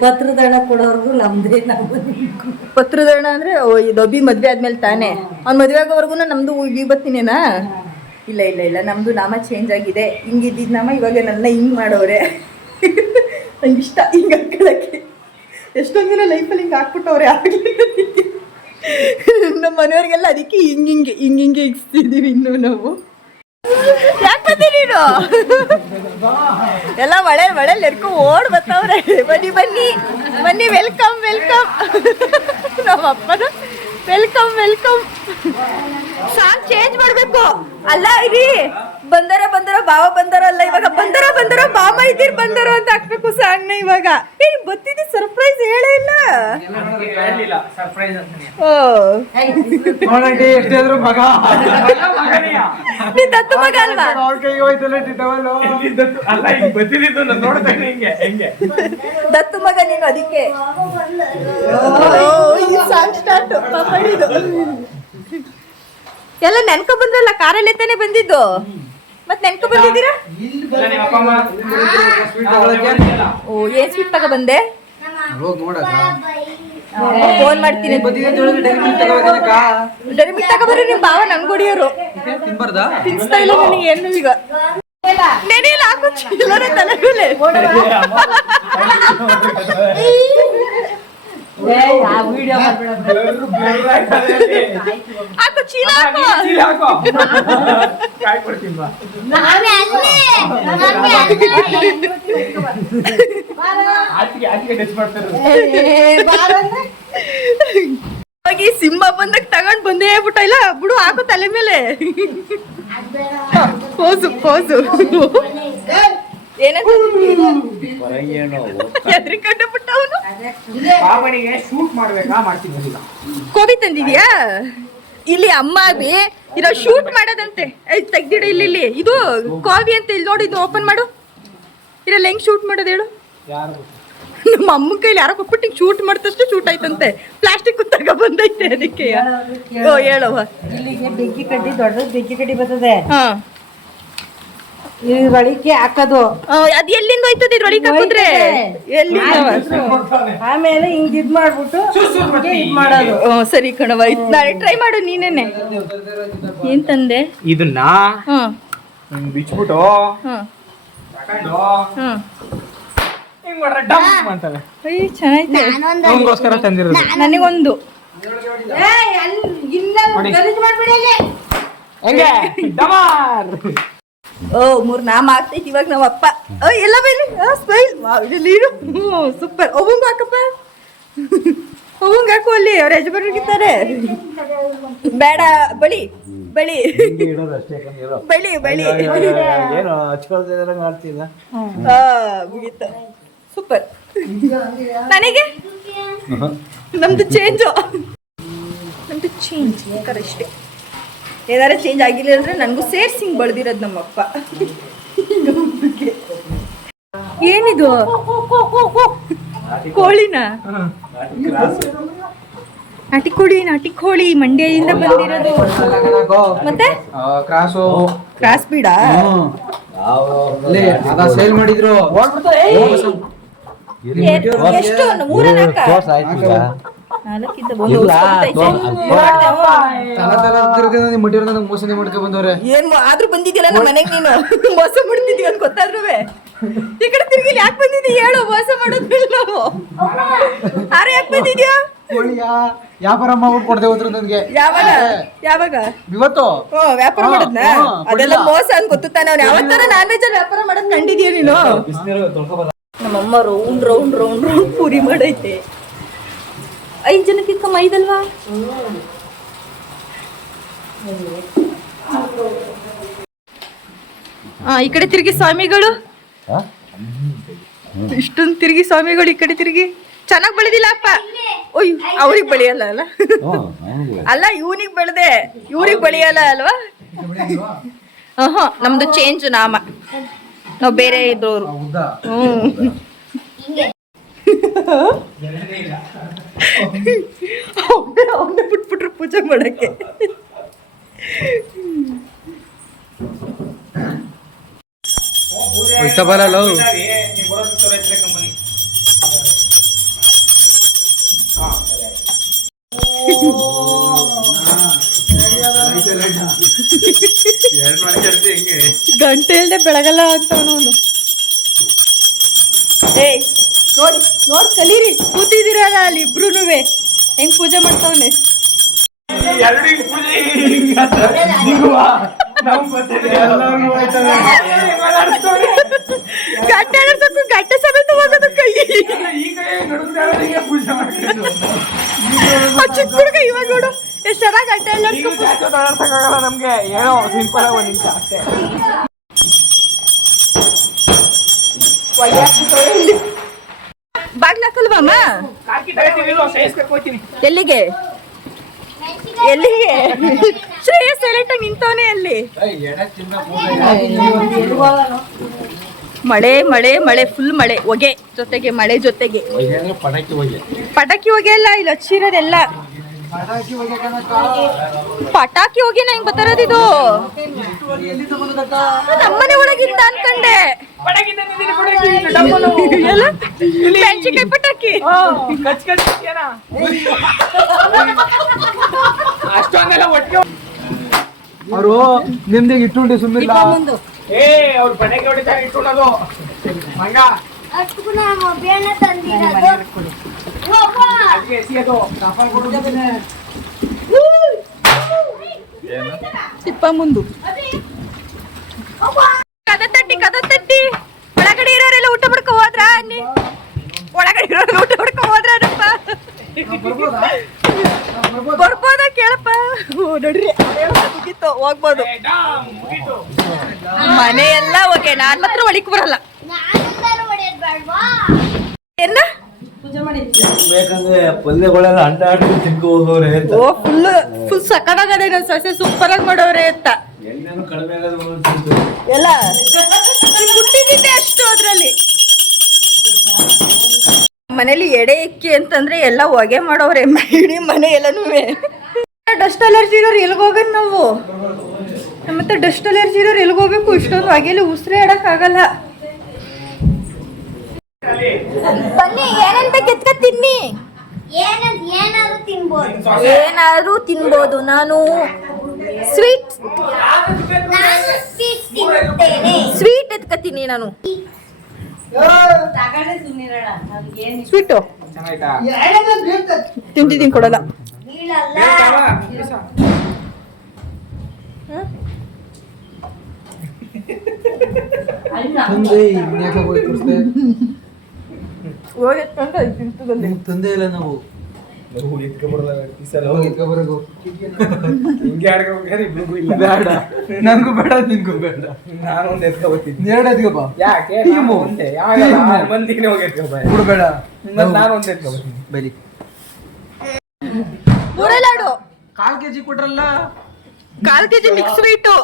ಪತ್ರದಳ ಕೊಡೋರ್ಗು ನಮ್ದೇ ನಮ್ಮ ಪತ್ರದರ್ಣ ಅಂದ್ರೆ ಇದು ಮದ್ವೆ ಆದ್ಮೇಲೆ ತಾನೇ. ಅವ್ನ್ ಮದ್ವೆ ಆಗೋವರೆಗೂ ನಮ್ದು ವಿಭತ್ತಿನೇನಾ? ಇಲ್ಲ ಇಲ್ಲ ಇಲ್ಲ ನಮ್ದು ನಾಮ ಚೇಂಜ್ ಆಗಿದೆ. ಹಿಂಗಿದ್ದಿದ್ ನಾಮ ಇವಾಗ ನನ್ನ ಹಿಂಗ್ ಮಾಡೋರೆ. ನಂಗೆ ಇಷ್ಟ ಹಿಂಗ್ ಹಾಕೊಳಕ್ಕೆ. ಎಷ್ಟೊಂದಿನ ಜನ ಲೈಫಲ್ಲಿ ಹಿಂಗೆ ಹಾಕ್ಬಿಟ್ಟವ್ರೆ ಆಗ್ಲಿ ನಮ್ಮ ಮನೆಯವರಿಗೆಲ್ಲ ಅದಕ್ಕೆ ಹಿಂಗಿಂಗೆ ಹಿಂಗೆ, ಹಿಂಗ್ ಹಿಂಗೆ ಇಕ್ಸ್ತಿದೀವಿ ಇನ್ನು ನಾವು. ಯಾಕೆ ನೀನು? ಎಲ್ಲ ಮಳೆ ಮಳೆ ಎರ್ಕೊ ಓಡ್ ಬರ್ತಾವ್ರೆ ಬನ್ನಿ ಬನ್ನಿ. ಬನ್ನಿ ವೆಲ್ಕಮ್ ವೆಲ್ಕಮ್ ನಮ್ಮ ಅಪ್ಪನ ವೆಲ್ಕಮ್ ವೆಲ್ಕಮ್ ಸಾಂಗ್ ಚೇಂಜ್ ಮಾಡಬೇಕು. ಅಲ್ಲ, ಇರಿ. ಬಂದರ ಬಂದರ ಬಾವ ಬಂದರ ಅಲ್ಲ ಇವಾಗ. ಬಂದರ ಬಂದರ ಬಾಬಾ ಇದ್ದೀರ್ ಬಂದರು ಅಂತ ಹಾಕ್ಬೇಕು ನ ಇವಾಗ. ಏನ್ ಬತ್ತಿದ್ದು ಸರ್ಪ್ರೈಸ್ ಹೇಳೇ ಇಲ್ಲ. ಓ. ನೋಡಂಡಿ ಎಷ್ಟಾದ್ರು ಮಗ. ನೀ ದತ್ತು ಮಗ ಅಲ್ವಾ? ದತ್ತು ಮಗ ನೀನು ಅದಕ್ಕೆ. ಸಾಂಗ್ ಸ್ಟಾರ್ಟ್ ಎಲ್ಲ ನೆನ್ಕೊ ಬಂದ್ರಲ್ಲ ಕಾರಲ್ಲೇ ತಾನೇ ಬಂದಿದ್ದು? ಮತ್ ನೆನ್ಕೊ ಬಂದಿದ್ದೀರಾ? ಓ ಏನ್ ಸ್ವೀಟ್ ತಗೋ ಬಂದೆ ಫೋನ್ ಮಾಡ್ತೀನಿ. ಡೈರಿ ಮಿಲ್ಕ್ ತಗೊಬರ್ರಿ ನಿಮ್ ಬಾವ ನಂಗ್ ಹೊಡಿಯೋರು ತಿನ್ಸ್ತಾ ಇಲ್ಲ ನನಗೆ ಏನು ಈಗ? ನೆನೆಯಲ್ಲ ಹಾಕೋ ಚಿಲ್ಲರೆ ತಲೆ ಮೇಲೆ. ಹೋಗಿ ಸಿಂಹ ಬಂದಾಗ ತಗೊಂಡ್ ಬಂದೇ ಬಿಟ್ಟ ಇಲ್ಲ ಬಿಡು ಹಾಕು ತಲೆ ಮೇಲೆ. ಪೋಸು ಪೋಸು ಕೋಬಿ ತಂದಿದ್ಯಾ? ಇಲ್ಲಿ ಅಮ್ಮ ಬಿ ಇರೋ ಶೂಟ್ ಮಾಡೋದಂತೆ. ತೆಗ್ದಿಡ ಇಲ್ಲಿ ಇಲ್ಲಿ. ಇದು ಕೋಬಿ ಅಂತ ಇಲ್ಲಿ ನೋಡಿ ಇದು ಓಪನ್ ಮಾಡು. ಇರಲ್ಲಿ ಹೆಂಗ್ ಶೂಟ್ ಮಾಡೋದು ಹೇಳು? ನಮ್ಮ ಅಮ್ಮ ಕೈಲಿ ಯಾರೋ ಕೊಟ್ಬಿಟ್ಟು ಶೂಟ್ ಮಾಡ್ತಷ್ಟು ಶೂಟ್ ಆಯ್ತಂತೆ. ಪ್ಲಾಸ್ಟಿಕ್ ತಗ ಬಂದೈತೆ ಅದಕ್ಕೆ. ಓ ಹೇಳವ ಬೆಂಕಿ ಕಡ್ಡಿ ದೊಡ್ಡದ ಬೆಂಕಿ ಕಡ್ಡಿ ಬರ್ತದೆ. ಒಳಿಕೆ ಹಾಕೋದು. ಅದ್ ಎಲ್ಲಿಂದ ಹೋಯ್ತದೆ ಹಾಕಿದ್ರೆ? ಎಲ್ಲಿಂದ? ಆಮೇಲೆ ಹಿಂಗ್ ಇದ್ ಮಾಡ್ಬಿಟ್ಟು ಇದ್ ಮಾಡೋದು. ಓ ಸರಿ ಕಣವ ಇದ್ ನಾಳೆ ಟ್ರೈ ಮಾಡು ನೀನೇನೆ. ಏನ್ ತಂದೆ? ಇದನ್ನ ಹಿಂಗ್ ಬಿಚ್ಬಿಟ್ಟು ಹಾ. ತಕೊಂಡು ಹಾ. ಹಿಂಗ್ ಮಾಡ್ರೆ ಡಮ್ ಅಂತಾನೆ. ಅಯ್ಯ ಚೆನ್ನಾಯ್ತು. ಅವನಿಗೋಸ್ಕರ ತಂದಿರೋದು. ನನಗೊಂದು. ಹೆಂಗೆ? ಡಮಾರ್. ಓ ಮೂರ್ ನಾ ಮಾಡ್ತೈತಿ ಇವಾಗ ನಮ್ಮ ಅಪ್ಪ. ಓ ಎಲ್ಲ ಬೈಲಿ ಸ್ಮೈಲ್ ವಾವ್ ಇದು ಹ್ಞೂ ಸೂಪರ್ ಅವಂಗ ಹಾಕಪ್ಪ. ಅವಂಗ ಹಾಕು ಅಲ್ಲಿ. ಅವ್ರ ಯಜಮಾನರಿಗಿದ್ದಾರೆ ಬೇಡ ಬಳಿ ಬಳಿ. ಬಳಿ ಬಳಿ. ಹಾ ಮುಗೀತು. ಸೂಪರ್ ನನಗೆ? ನಮ್ದು ಚೇಂಜು ನಮ್ದು ಚೇಂಜ್ ಕರೆಷ್ಟೇ ಇಷ್ಟೇ ಏನಾರ ಚೇಂಜ್ ಆಗಿಲ್ಲ ಅಂದ್ರೆ ನನಗೂ ಸೇರ್ಸಿ ಹಿಂಗ್ ಬಳ್ದಿರೋದು ನಮ್ಮಪ್ಪ. ಏನಿದು? ಕೋಳಿನ? ನಾಟಿ ಕೋಳಿ ನಾಟಿ ಕೋಳಿ ಮಂಡ್ಯದಿಂದ ಬಂದಿರೋದು. ಮತ್ತೆ? ಕ್ರಾಸು ಕ್ರಾಸ್ ಬೀಡ ಅದ ಸೇಲ್ ಮಾಡಿದ್ರು. ಎಷ್ಟು ಮೂರ ನಾಲ್ಕಿದ್ದ ಒಂದು ಉಳ್ಸ್ಕೊಂಬಿಟ್ಟೈತೆ. ನೋಡ್ದೆ, ಹ್ಞೂ. ಮುಟ್ಟಿರೋ ನಂಗೆ ಮೋಸನೆ ಮಾಡ್ಕೊ ಬಂದವ್ರೆ. ಏನ್ ಮಾ- ಆದ್ರೂ ಬಂದಿದ್ಯಲ್ಲ ನಮ್ಮ ಮನೆಗೆ ನೀನು? ಮೋಸ ಮಾಡ್ತಿದ್ವಿ ಅಂತ ಗೊತ್ತಾದ್ರೂ ಈ ಕಡೆ ತಿರ್ಗಿ ಇಲ್ಲಿ ಯಾಕೆ ಬಂದಿದ್ದಿ ಹೇಳು ಮೋಸ ಮಾಡೋದ್ಮೇಲೆ ನಾವು. ಆರೆ ಯಾಕೆ ಬಂದಿದ್ಯಾ? ಕೋಳಿಯ ವ್ಯಾಪಾರ ಮಾಡ್ಬಿಟ್ಟು ಕೊಡ್ದೆ ಹೋದ್ರು ನನಗೆ. ಯಾವಾಗ? ಯಾವಾಗ? ಇವತ್ತು? ಓ ವ್ಯಾಪಾರ ಹಾ, ಮಾಡದ್ನ? ಹಾ, ಅದೆಲ್ಲ ಕೊಡ್ಲಿಲ್ಲ. ಮೋಸ ಅಂತ ಗೊತ್ತಾನ ಅವ್ನು ಯಾವತ್ತಾರ ನಾನ್ ವೆಜ್ ಅಲ್ಲಿ ವ್ಯಾಪಾರ ಮಾಡೋದ್ ಕಂಡಿದ್ಯಾ ನೀನು? ನಮ್ಮಮ್ಮ round round round round puri ಮಾಡೈತೆ. ಐದ್ ಜನಕ್ಕೆ ಕಮ್ಮ ಐದಲ್ವಾ? ಆ, ಈ ಕಡೆ ತಿರುಗಿ ಸ್ವಾಮಿಗಳು. ಇಷ್ಟೊಂದು ತಿರುಗಿ ಸ್ವಾಮಿಗಳು ಈ ಕಡೆ ತಿರುಗಿ. ಚೆನ್ನಾಗಿ ಬೆಳೆದಿಲ್ಲ ಅಪ್ಪ ಓಯ್ ಅವ್ರಿಗೆ ಬೆಳೆಯಲ್ಲ ಅಲ್ಲ? ಅಲ್ಲ ಇವನಿಗೆ ಬೆಳೆದೆ. ಇವ್ರಿಗೆ ಬೆಳೆಯಲ್ಲ ಅಲ್ವಾ? ಹಾ ನಮ್ದು ಚೇಂಜ್ ನಾಮ. ನಾವು ಬೇರೆ ಇದ್ರವ್ರು ಹ್ಮ್. ಅವ್ನೇ ಅವ್ನೇ ಬಿಟ್ಬಿಟ್ರು ಪೂಜೆ ಮಾಡಕ್ಕೆ. ಇಷ್ಟ ಬರಲ್ಲ? ಗಂಟೆ ಇಲ್ದೆ ಬೆಳಗಲ್ಲ ಅಂತ ಅವನು. ಏಯ್ ನೋಡಿ. ನೋಡ್ ಕಲೀರಿ ಕೂತಿದ್ದೀರಲ್ಲ ಅಲ್ಲಿ ಇಬ್ರುನುವೆ ಹೆಂಗ್ ಪೂಜೆ ಮಾಡ್ತಾವನೆ ಗಟ್ಟೆ ಹಿಂಗ್ ಪೂಜೆ ಹಿಂಗ್ ಅಂತ. ನಿಗುವ. ನಮ್ಗ್ ಗೊತ್ತಿದೆ. ಹಿಂಗ್ ಮಾತಾಡ್ಸ್ತವ್ರೆ. ಗಂಟೆ ಎಳ್ಸಕ್ಕೂ ಗಂಟೆ ಸಮೇತ ಹೋಗೋದು ಕೈ ಚಿಕ್ಕ ಹುಡುಗ ಇವಾಗ ನೋಡು ಎಷ್ಟು ಚೆನ್ನಾಗಿ ಗಂಟೆ ಎಲ್ಲ ನಮ್ಗೆ ಏನೋ ಸಿಂಪಲ್ ಆಗಿ ಒಂದ್ ನಿಮಿಷ ಅಷ್ಟೇ ಬಾಗ್ಲಾಕಲ್ವಮ್ಮ. ಎಲ್ಲಿಗೆ? ಎಲ್ಲಿಗೆ? ಶ್ರೇಯಸ್ ಸೈಲೆಂಟ್ ಆಗಿ ನಿಂತವನೇ ಅಲ್ಲಿ? ಮಳೆ ಮಳೆ ಮಳೆ ಫುಲ್ ಮಳೆ ಹೊಗೆ ಜೊತೆಗೆ ಮಳೆ ಜೊತೆಗೆ. ಪಟಾಕಿ ಹೊಗೆ. ಅಲ್ಲ ಇಲ್ಲಿ ಹಚ್ಚಿರೋದೆಲ್ಲ ಪಟಾಕಿ ಹೋಗಿ ನಂಗೆ ಬತ್ತರದಿದು ನಮ್ಮನೆ ಒಳಗಿಂದ ಅನ್ಕಂಡೆ. ಪಟಾಕಿ. ಮೆಣಸಿನ್ಕಾಯಿ? ಅಷ್ಟೊಂದೆಲ್ಲ ಒಟ್ಟಿಗೆ ಅವರು ನಿಮ್ದು ಇಟ್ಟುಂಟು ಸುಮ್ಮನಿಲ್ಲ ಏ ಅವ್ರು ಹೊಡಿತಾರೆ ಅಷ್ಟು ತಂದಿರೋದು. ಸಿಪ್ಪ ಮುಂದು ಕದ ತಟ್ಟಿ ಕದ ತಟ್ಟಿ. ಒಳಗಡೆ ಇರೋರೆಲ್ಲ ಊಟ ಮಾಡ್ಕೊ ಹೋದ್ರ ಅನ್ನಿ? ಒಳಗಡೆ ಇರೋರೆಲ್ಲ ಊಟ ಮಾಡ್ಕೊ ಹೋದ್ರ ಅನ್ನಪ್ಪ? ಬರ್ಬೋದ ಕೇಳಪ್ಪ? ಓ, ನೋಡ್ರಿ. ಮುಗಿತು ಹೋಗ್ಬೋದು. ಮನೆಯೆಲ್ಲ ಮನೆ ಎಲ್ಲ ಓಕೆ ನಾನ್ ಮಾತ್ರ ಒಳಿಕ್ ಬರಲ್ಲ? ಏನ ಬೇಕಂದ್ರೆ ಪಲ್ಯಗಳೆಲ್ಲ ಅಂಟ ಆಡಿ ತಿನ್ಕೊ ಹೋಗೋರೆ ಅಂತ. ಓ ಫುಲ್ ಫುಲ್ ಸಕ್ಕತ್ತಾಗದೆ ನನ್ನ ಸೊಸೆ ಸೂಪರ್ ಆಗಿ ಮಾಡೋರೆ ಅಂತ. ಎಣ್ಣೆನು ಕಡಿಮೆ ಆಗೋದು ಅನ್ಸುತ್ತೆ. ಎಲ್ಲ ಹುಟ್ಟಿದ್ದೆ ಅಷ್ಟು ಅದ್ರಲ್ಲಿ. ಮನೇಲಿ ಎಡೆ ಇಕ್ಕಿ ಅಂತಂದ್ರೆ ಎಲ್ಲ ಹೊಗೆ ಮಾಡೋರೆ ಇಡೀ ಮನೆ ಎಲ್ಲನೂ. ಡಸ್ಟ್ ಅಲರ್ಜಿ ಇರೋರು ಎಲ್ಗೋಗನ್ ಹೋಗೋದು ನಾವು? ಮತ್ತೆ ಡಸ್ಟ್ ಅಲರ್ಜಿ ಇರೋರು ಎಲ್ಗೋಗ್ಬೇಕು ಇಷ್ಟೊಂದು ಹೊಗೆಲಿ ಉಸಿರೇ ಆಗಲ್ಲ. ಬನ್ನಿ ಏನೇನ್ ಬೇಕು ಎತ್ಕ ತಿನ್ನಿ. ಏನದ್ ಏನಾದ್ರು ತಿನ್ಬೋದು. ನಾನು ಸ್ವೀಟ್ ನಾನು ಸ್ವೀಟ್ ಎತ್ಕತೀನಿ ನಾನು. ಸ್ವೀಟು ತಿಂತಿದ್ದೀನಿ ಕೊಡಲ್ಲ. ಹ್ಮ್ ಹೋಗಿ ಹೋಗಿ ಎತ್ಕೊಂಡು ನಿಮ್ಗೆ ತಂದೆ ಇಲ್ಲ ನಾವು. ಹೋಗಿ. ಎತ್ಕೊಬರಬೇಕು ಹಿಂಗೆ ಆಡ್ಕೋಬೇಕಾದ್ರೆ ಇಬ್ರಿಗೂ ಇಲ್ಲ. ಬೇಡ. ನನಗೂ ಬೇಡ ನಿನ್ಗೂ ಬೇಡ. ನಾನು ಒಂದ್ ಎತ್ಕೊಬತ್ತೀನಿ ಎರಡು ಎತ್ಕೊಪ್ಪ ಯಾಕೆ? ಟೀಮು ಮಂದಿಗೆ ಹೋಗಿ ಎತ್ಕೊಬ ಬೇಡ ನಾನು ಒಂದ್ ಎತ್ಕೊಬತ್ತೀನಿ ಬರೀ. ಊರಲ್ಲಾಡು ಕಾಲ್ ಕೆಜಿ ಕೊಟ್ರಲ್ಲ? ಕಾಲ್ ಕೆಜಿ ಮಿಕ್ಸ್ ಸ್ವೀಟು.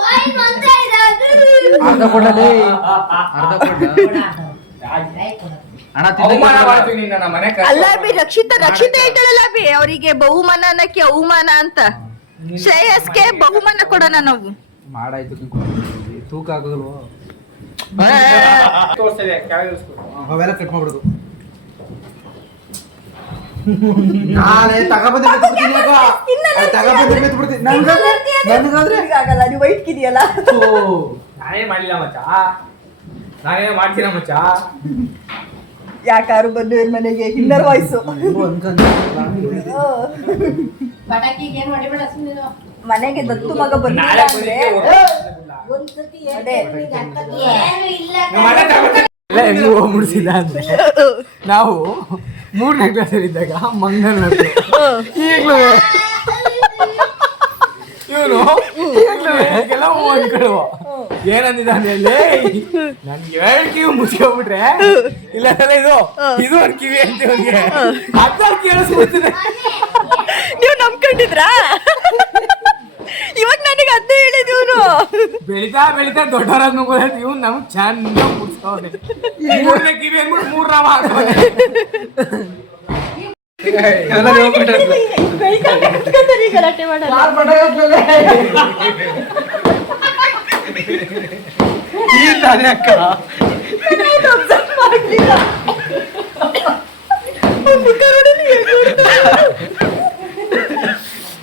ಅರ್ಧ ಕೊಡಲೇ ಅರ್ಧ ಕೊಡ ಹಣ ಅವಮಾನ ತಿಂದ ಮಾಡ್ತೀನಿ ನನ್ನ ಮನೆ ಕರ್ಕೊಂಡು. ಅಲ್ಲ ಬಿ ರಕ್ಷಿತ ರಕ್ಷಿತ ಹೇಳ್ತಾಳಲ್ಲ ಬಿ ಅವರಿಗೆ ಬಹುಮಾನ ಅನ್ನಕ್ಕೆ ಅವಮಾನ ಅಂತ. ಶ್ರೇಯಸ್ಗೆ ಬಹುಮಾನ ಕೊಡೋಣ ನಾವು. ಮಾಡಾಯ್ತು. ತೂಕ ಆಗೋದಲ್ವ? ತೋರ್ಸ್ತಿದೆ, ಕೆಳಗೆ ಇಳಿಸ್ಕೊ. ಅವೆಲ್ಲ ಕಟ್ ಮಾಡ್ಬಿಡುದು ನಾನೇ ತಗೊಬಂದು ಬಿಡ್ತೀನಿ ತಗೊಬಂದು ಬಿಡ್ತೀನಿ ನನ್ಗಾದ್ರೆ? ನನ್ಗಾದ್ರೆ ಆಗಲ್ಲ ನೀವು ವೈಟ್ ಇದೆಯಲ್ಲ ಓ ನಾನೇನ್ ಮಾಡ್ಲಿಲ್ಲ ಮಚ್ಚ? ನಾನೇನೋ ಮಾಡ್ತೀನ ಮಚ್ಚ? ಯಾಕಾರು ಬಂದು ಇವ್ರ ಮನೆಗೆ ಹಿನ್ನರ್ ವಾಯ್ಸು. ಮನೆಗೆ ದತ್ತು ಮಗ ಬಂದ ಹೋಗ್ಬಿಡ್ಸಿಲ್ಲ ಅಂದ್ರೆ ನಾವು ಮೂರನೇ ಕ್ಲಾಸ್ ಇದ್ದಾಗ ಮಂಗನ ಈಗ್ಲೂ ಇವನು ಈಗ್ಲೂ ಎಲ್ಲ ಅಂದ್ಕೊಳ್ಳುವ ಏನಂದಿದ್ದಾನೆ ಅಲ್ಲಿ? ನನ್ಗೆ ಎರಡು ಕಿವಿ ಮುಚ್ಕೊಂಡ್ಬಿಟ್ರೆ ಇಲ್ಲ ಇದು ಇದು ಒಂದು ಕಿವಿ ಅಂತ ಇವ್ನಿಗೆ. ಕಿವಿ ಕೇಳಿಸ್ಬಿಡ್ತಿದೆ ನೀವು ನಂಬ್ಕೊಂಡಿದ್ರಾ? ಇವಾಗ ನನಗೆ ಅದೇ ಹೇಳಿದ್ ಇವನು. ಬೆಳಿತಾ ಬೆಳಿತಾ ದೊಡ್ಡವರಾಗ ನುಗ್ಗೋದ್ ಇವ್ನು ನಮ್ಗೆ ಚೆನ್ನಾಗಿ ಮುಡ್ಸ್ಕೊಂಡೆ ಮೂರನೇ ಕಿವಿ ಅಂದ್ಬಿಟ್ಟು ಮೂರ್ ರಾಮ ಹಾಕೋನೆ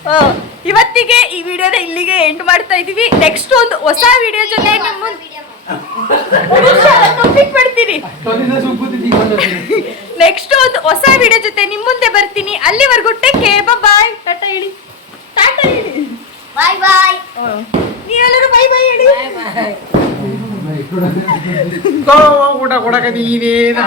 ಆ, ಇವತ್ತಿಗೆ ಈ ವಿಡಿಯೋನ ಇಲ್ಲಿಗೆ ಎಂಡ್ ಮಾಡ್ತಾ ಇದೀವಿ. ನೆಕ್ಸ್ಟ್ ಒಂದು ಹೊಸ ವಿಡಿಯೋ ಜೊತೆ ನಿಮ್ಮ ಮಾಡ್ತೀನಿ. ನೆಕ್ಸ್ಟ್ ಒಂದು ಹೊಸ ವಿಡಿಯೋ ಜೊತೆ ನಿಮ್ಮ ಮುಂದೆ ಬರ್ತೀನಿ. ಅಲ್ಲಿವರೆಗೂ ಟೇಕ್ ಕೇರ್ ಬಾಯ್ ಟಾಟಾ ಹೇಳಿ. ಟಾಟಾ ಹೇಳಿ. ಬಾಯ್ ಬಾಯ್ ನೀವೆಲ್ಲರೂ ಬಾಯ್ ಬಾಯ್ ಹೇಳಿ. ಊಟ ಕೊಡಕ ನೀನೇನ?